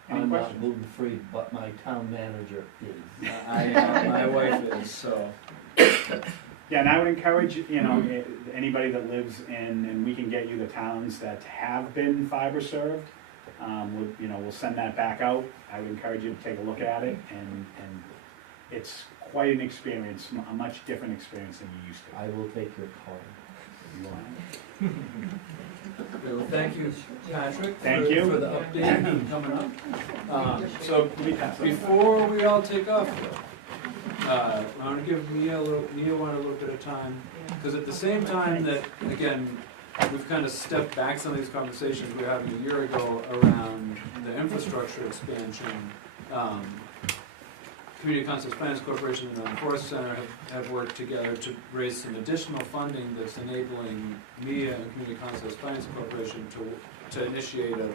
Any I'm not questions? gluten-free, but my town manager is. that. My wife is, so. Yeah, and I would encourage, anybody that lives in, and we can get you the towns that have been fiber served. We'll send that back out. I would encourage you to take a look at it, and it's quite an experience, a much different experience than you used to. I will take your card. You want it? Well, thank you, Patrick. Thank you. For the update coming up. So before we all take off, I want to give Nia a little bit of time, because at the same time that, again, we've kind of stepped back some of these conversations we were having a year ago around the infrastructure expansion. Community Concepts Finance Corporation and the Forest Center have worked together to raise some additional funding that's enabling MIA and Community Concepts Finance Corporation to initiate a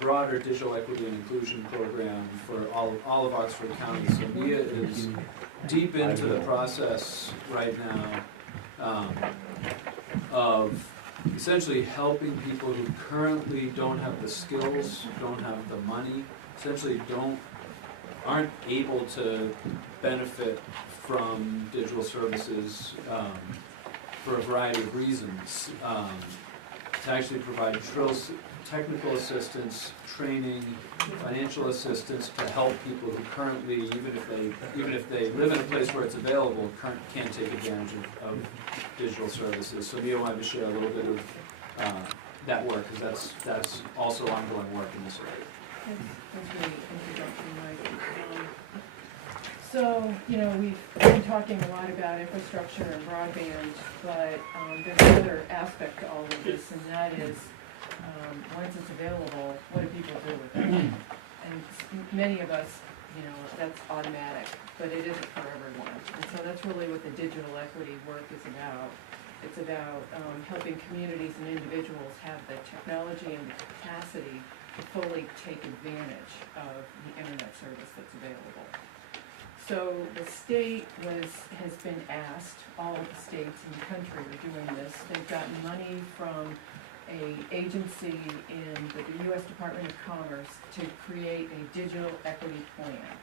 broader digital equity and inclusion program for all of Oxford County. So MIA is deep into the process right now of essentially helping people who currently don't have the skills, don't have the money, essentially aren't able to benefit from digital services for a variety of reasons. To actually provide technical assistance, training, financial assistance to help people who currently, even if they live in a place where it's available, can't take advantage of digital services. So Mia wanted to share a little bit of that work, because that's also ongoing work in this area. That's really introductory, Mike. So, we've been talking a lot about infrastructure and broadband, but there's another aspect to all of this, and that is, once it's available, what do people do with it? And many of us, that's automatic, but it isn't for everyone. And so that's really what the digital equity work is about. It's about helping communities and individuals have the technology and the capacity to fully take advantage of the internet service that's available. So the state has been asked, all of the states in the country are doing this. They've gotten money from an agency in the U.S. Department of Commerce to create a digital equity plan.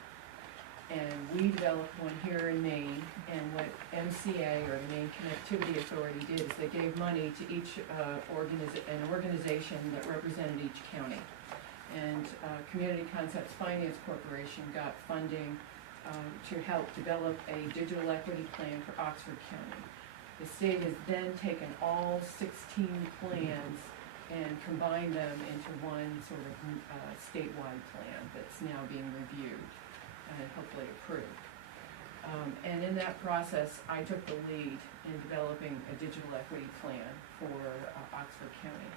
And we developed one here in Maine, and what MCA, or the Maine Connectivity Authority, did is they gave money to each an organization that represented each county. And Community Concepts Finance Corporation got funding to help develop a digital equity plan for Oxford County. The state has then taken all 16 plans and combined them into one sort of statewide plan that's now being reviewed and hopefully approved. And in that process, I took the lead in developing a digital equity plan for Oxford County.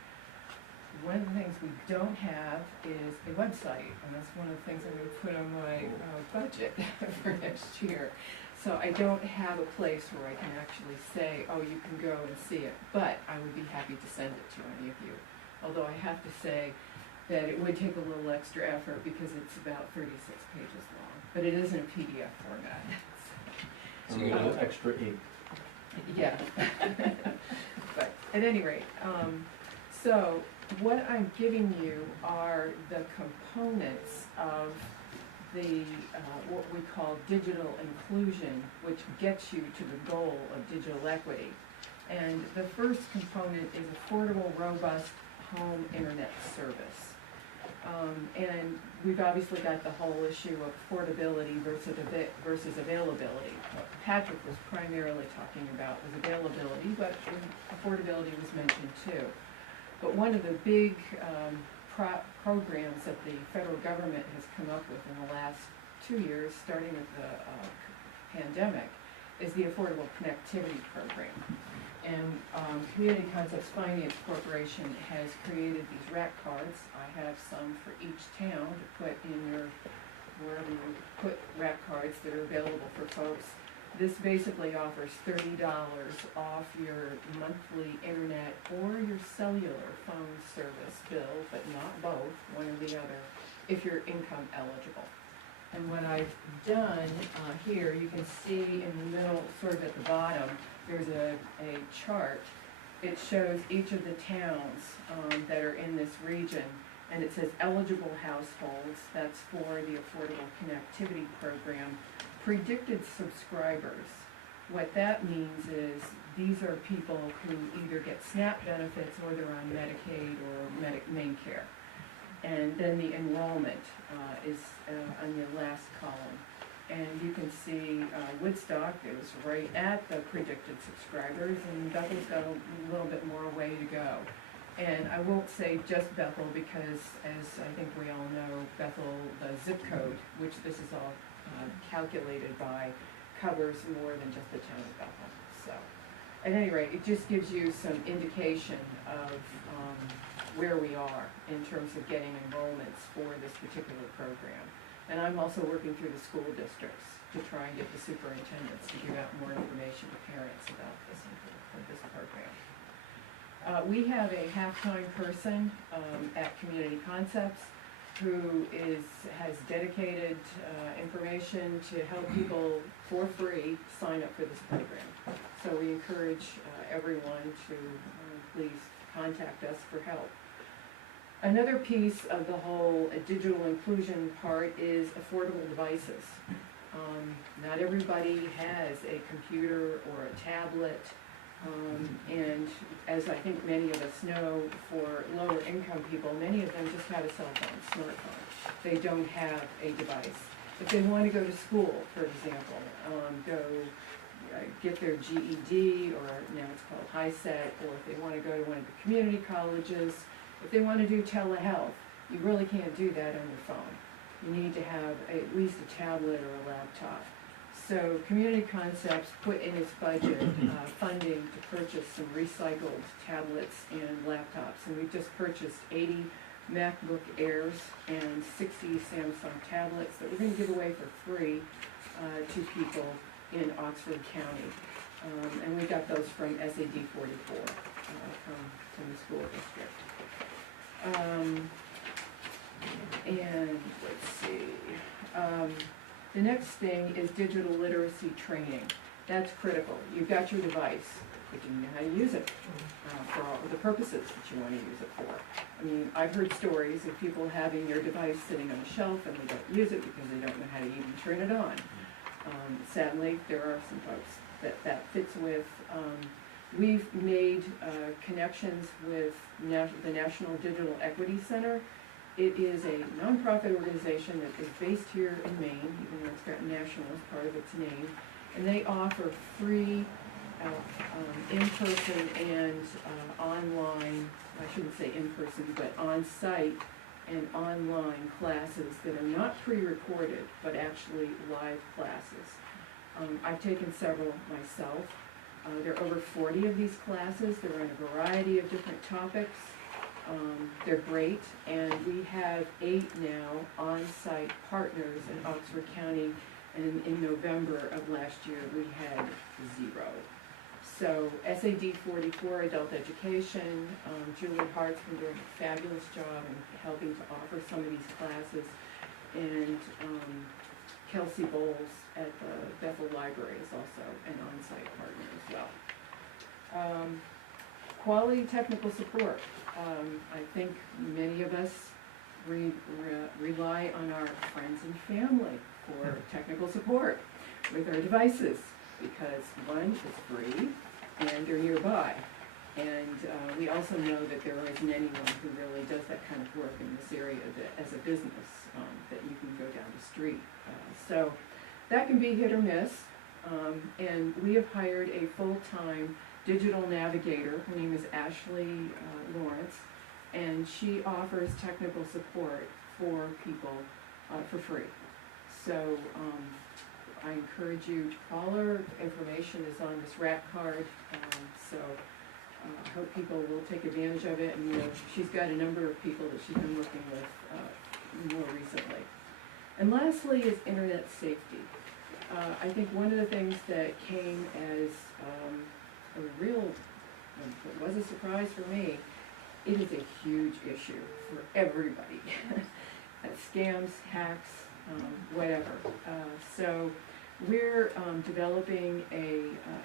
One of the things we don't have is a website, and that's one of the things I'm going to put on my budget for next year. So I don't have a place where I can actually say, oh, you can go and see it, but I would be happy to send it to any of you. Although I have to say that it would take a little extra effort because it's about 36 pages long, but it is in a PDF format. So you got an extra ink. Yeah. But at any rate, so what I'm giving you are the components of the what we call digital inclusion, which gets you to the goal of digital equity. And the first component is affordable, robust home internet service. And we've obviously got the whole issue of affordability versus availability. What Patrick was primarily talking about was availability, but affordability was mentioned too. But one of the big programs that the federal government has come up with in the last 2 years, starting with the pandemic, is the Affordable Connectivity Program. And Community Concepts Finance Corporation has created these rack cards. I have some for each town to put in wherever you put rack cards that are available for folks. This basically offers $30 off your monthly internet or your cellular phone service bill, but not both, one or the other, if you're income eligible. And what I've done here, you can see in the middle, sort of at the bottom, there's a chart. It shows each of the towns that are in this region, and it says eligible households. That's for the Affordable Connectivity Program. Predicted subscribers. What that means is these are people who either get SNAP benefits or they're on Medicaid or Medicare. And then the enrollment is on your last column. And you can see Woodstock is right at the predicted subscribers, and Bethel's got a little bit more way to go. And I won't say just Bethel because, as I think we all know, Bethel, the zip code, which this is all calculated by, covers more than just the town of Bethel. So, at any rate, it just gives you some indication of where we are in terms of getting enrollments for this particular program. And I'm also working through the school districts to try and get the superintendents to give out more information to parents about this program. We have a half-time person at Community Concepts who has dedicated information to help people for free sign up for this program. So we encourage everyone to please contact us for help. Another piece of the whole digital inclusion part is affordable devices. Not everybody has a computer or a tablet, and as I think many of us know, for lower income people, many of them just have a cell phone, smartphone. They don't have a device. If they want to go to school, for example, get their GED, or now it's called HiSET, or if they want to go to one of the community colleges, if they want to do telehealth, you really can't do that on your phone. You need to have at least a tablet or a laptop. So Community Concepts put in its budget funding to purchase some recycled tablets and laptops. And we've just purchased 80 MacBook Airs and 60 Samsung tablets that we're going to give away for free to people in Oxford County. And we got those from SAD 44 from the school district. And let's see, the next thing is digital literacy training. That's critical. You've got your device, but you know how to use it for all the purposes that you want to use it for. I mean, I've heard stories of people having their device sitting on a shelf and they don't use it because they don't know how to even turn it on. Sadly, there are some folks that fits with. We've made connections with the National Digital Equity Center. It is a nonprofit organization that is based here in Maine, even though it's got national as part of its name. And they offer free in-person and online, I shouldn't say in-person, but on-site and online classes that are not pre-recorded, but actually live classes. I've taken several myself. There are over 40 of these classes. They're on a variety of different topics. They're great, and we have 8 now on-site partners in Oxford County, and in November of last year we had 0. So SAD 44 Adult Education, Julie Hart's been doing a fabulous job in helping to offer some of these classes, and Kelsey Bowles at the Bethel Library is also an on-site partner as well. Quality technical support. I think many of us rely on our friends and family for technical support with our devices because one, it's free and they're nearby. And we also know that there isn't anyone who really does that kind of work in this area as a business that you can go down the street. So that can be hit or miss. And we have hired a full-time digital navigator. Her name is Ashley Lawrence, and she offers technical support for people for free. So I encourage you to call her. Information is on this RAT card. So I hope people will take advantage of it. And she's got a number of people that she's been working with more recently. And lastly is internet safety. I think one of the things that came as it was a surprise for me, it is a huge issue for everybody. Scams, hacks, whatever. So we're developing a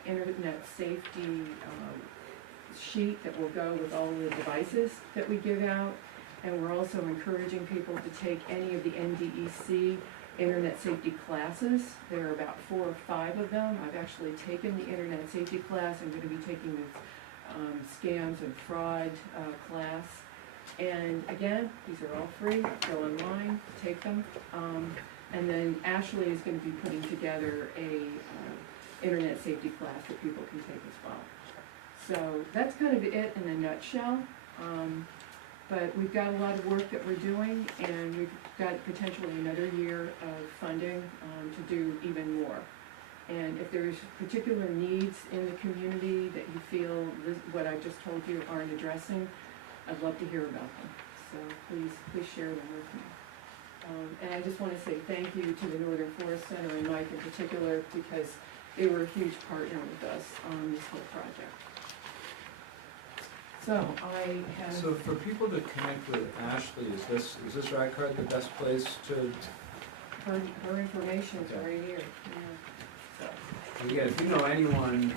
internet safety sheet that will go with all the devices that we give out, and we're also encouraging people to take any of the NDEC internet safety classes. There are about 4 or 5 of them. I've actually taken the internet safety class. I'm going to be taking the scams and fraud class. And again, these are all free. Go online, take them. And then Ashley is going to be putting together a internet safety class that people can take as well. So that's kind of it in a nutshell. But we've got a lot of work that we're doing, and we've got potentially another year of funding to do even more. And if there's particular needs in the community that you feel what I've just told you aren't addressing, I'd love to hear about them. So please share them with me. And I just wanna say thank you to the Northern Forest Center and Mike in particular, because they were a huge partner with us on this whole project. So I have. So for people to connect with Ashley, is this Rag Card the best place to? Her information is Okay. right here, yeah. So, Again, if you know anyone,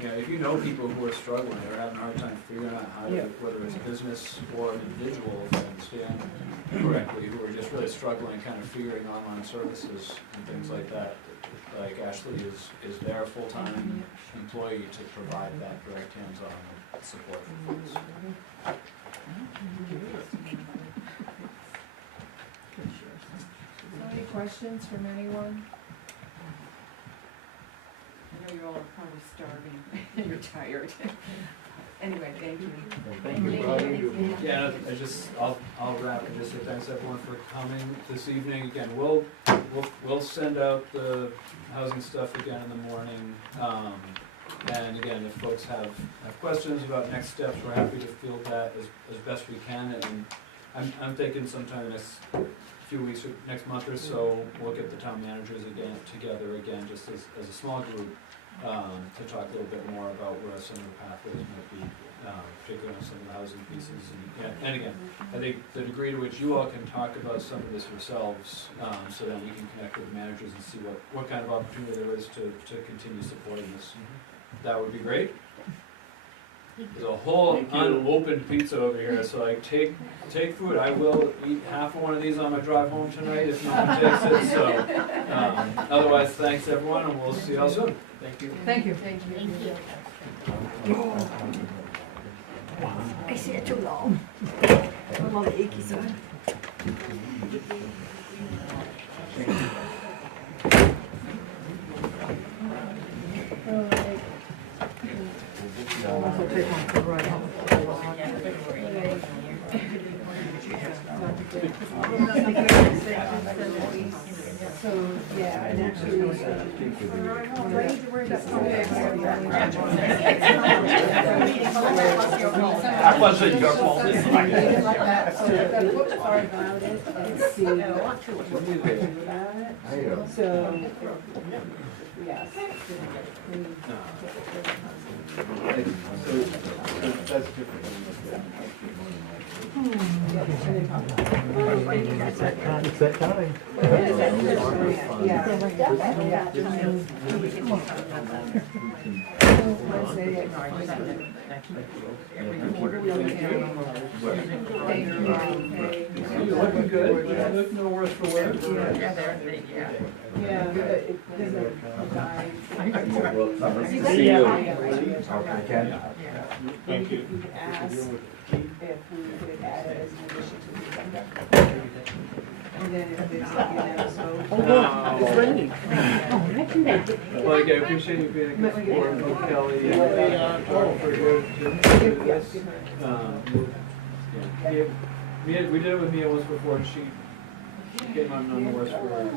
if you know people who are struggling or having a hard time figuring out how to, Yeah. whether it's a business or an individual, if I understand correctly, who are just really struggling, kind of figuring online services and things like that, like Ashley is their full-time employee to provide that direct hands-on support for folks. Any questions from anyone? I know you're all probably starving, and you're tired. Anyway, thank you. Thank you, Bob. Yeah, I'll wrap and just say thanks everyone for coming this evening. Again, we'll send out the housing stuff again in the morning. And again, if folks have questions about next steps, we're happy to field that as best we can. And I'm thinking sometime next few weeks or next month or so, we'll get the town managers together again, just as a small group, to talk a little bit more about where some of the pathways might be, particularly on some of the housing pieces. And again, I think the degree to which you all can talk about some of this yourselves, so that we can connect with the managers and see what kind of opportunity there is to continue supporting this. That would be great. There's a whole unopened pizza over here, so like take food. I will eat half of one of these on my drive home tonight if no one takes it. So otherwise, thanks everyone, and we'll see you all soon. Thank you. Thank you. Thank you. I see it too long. I'm on the achy side. I'll also take one for right home. So, yeah, and actually, That wasn't your fault. Sorry about it, and see. So, yes. That's different. It's that time. You're looking good. You look no worse for wear. Yeah, there's a guy. See you. Thank you. You could ask if we could add it as an addition to the agenda. And then if there's, so. Oh, look, it's raining. Well, again, I appreciate you being a good sport, both Kelly and for here to do this. We did it with Mia once before, and she came out none the worse for it.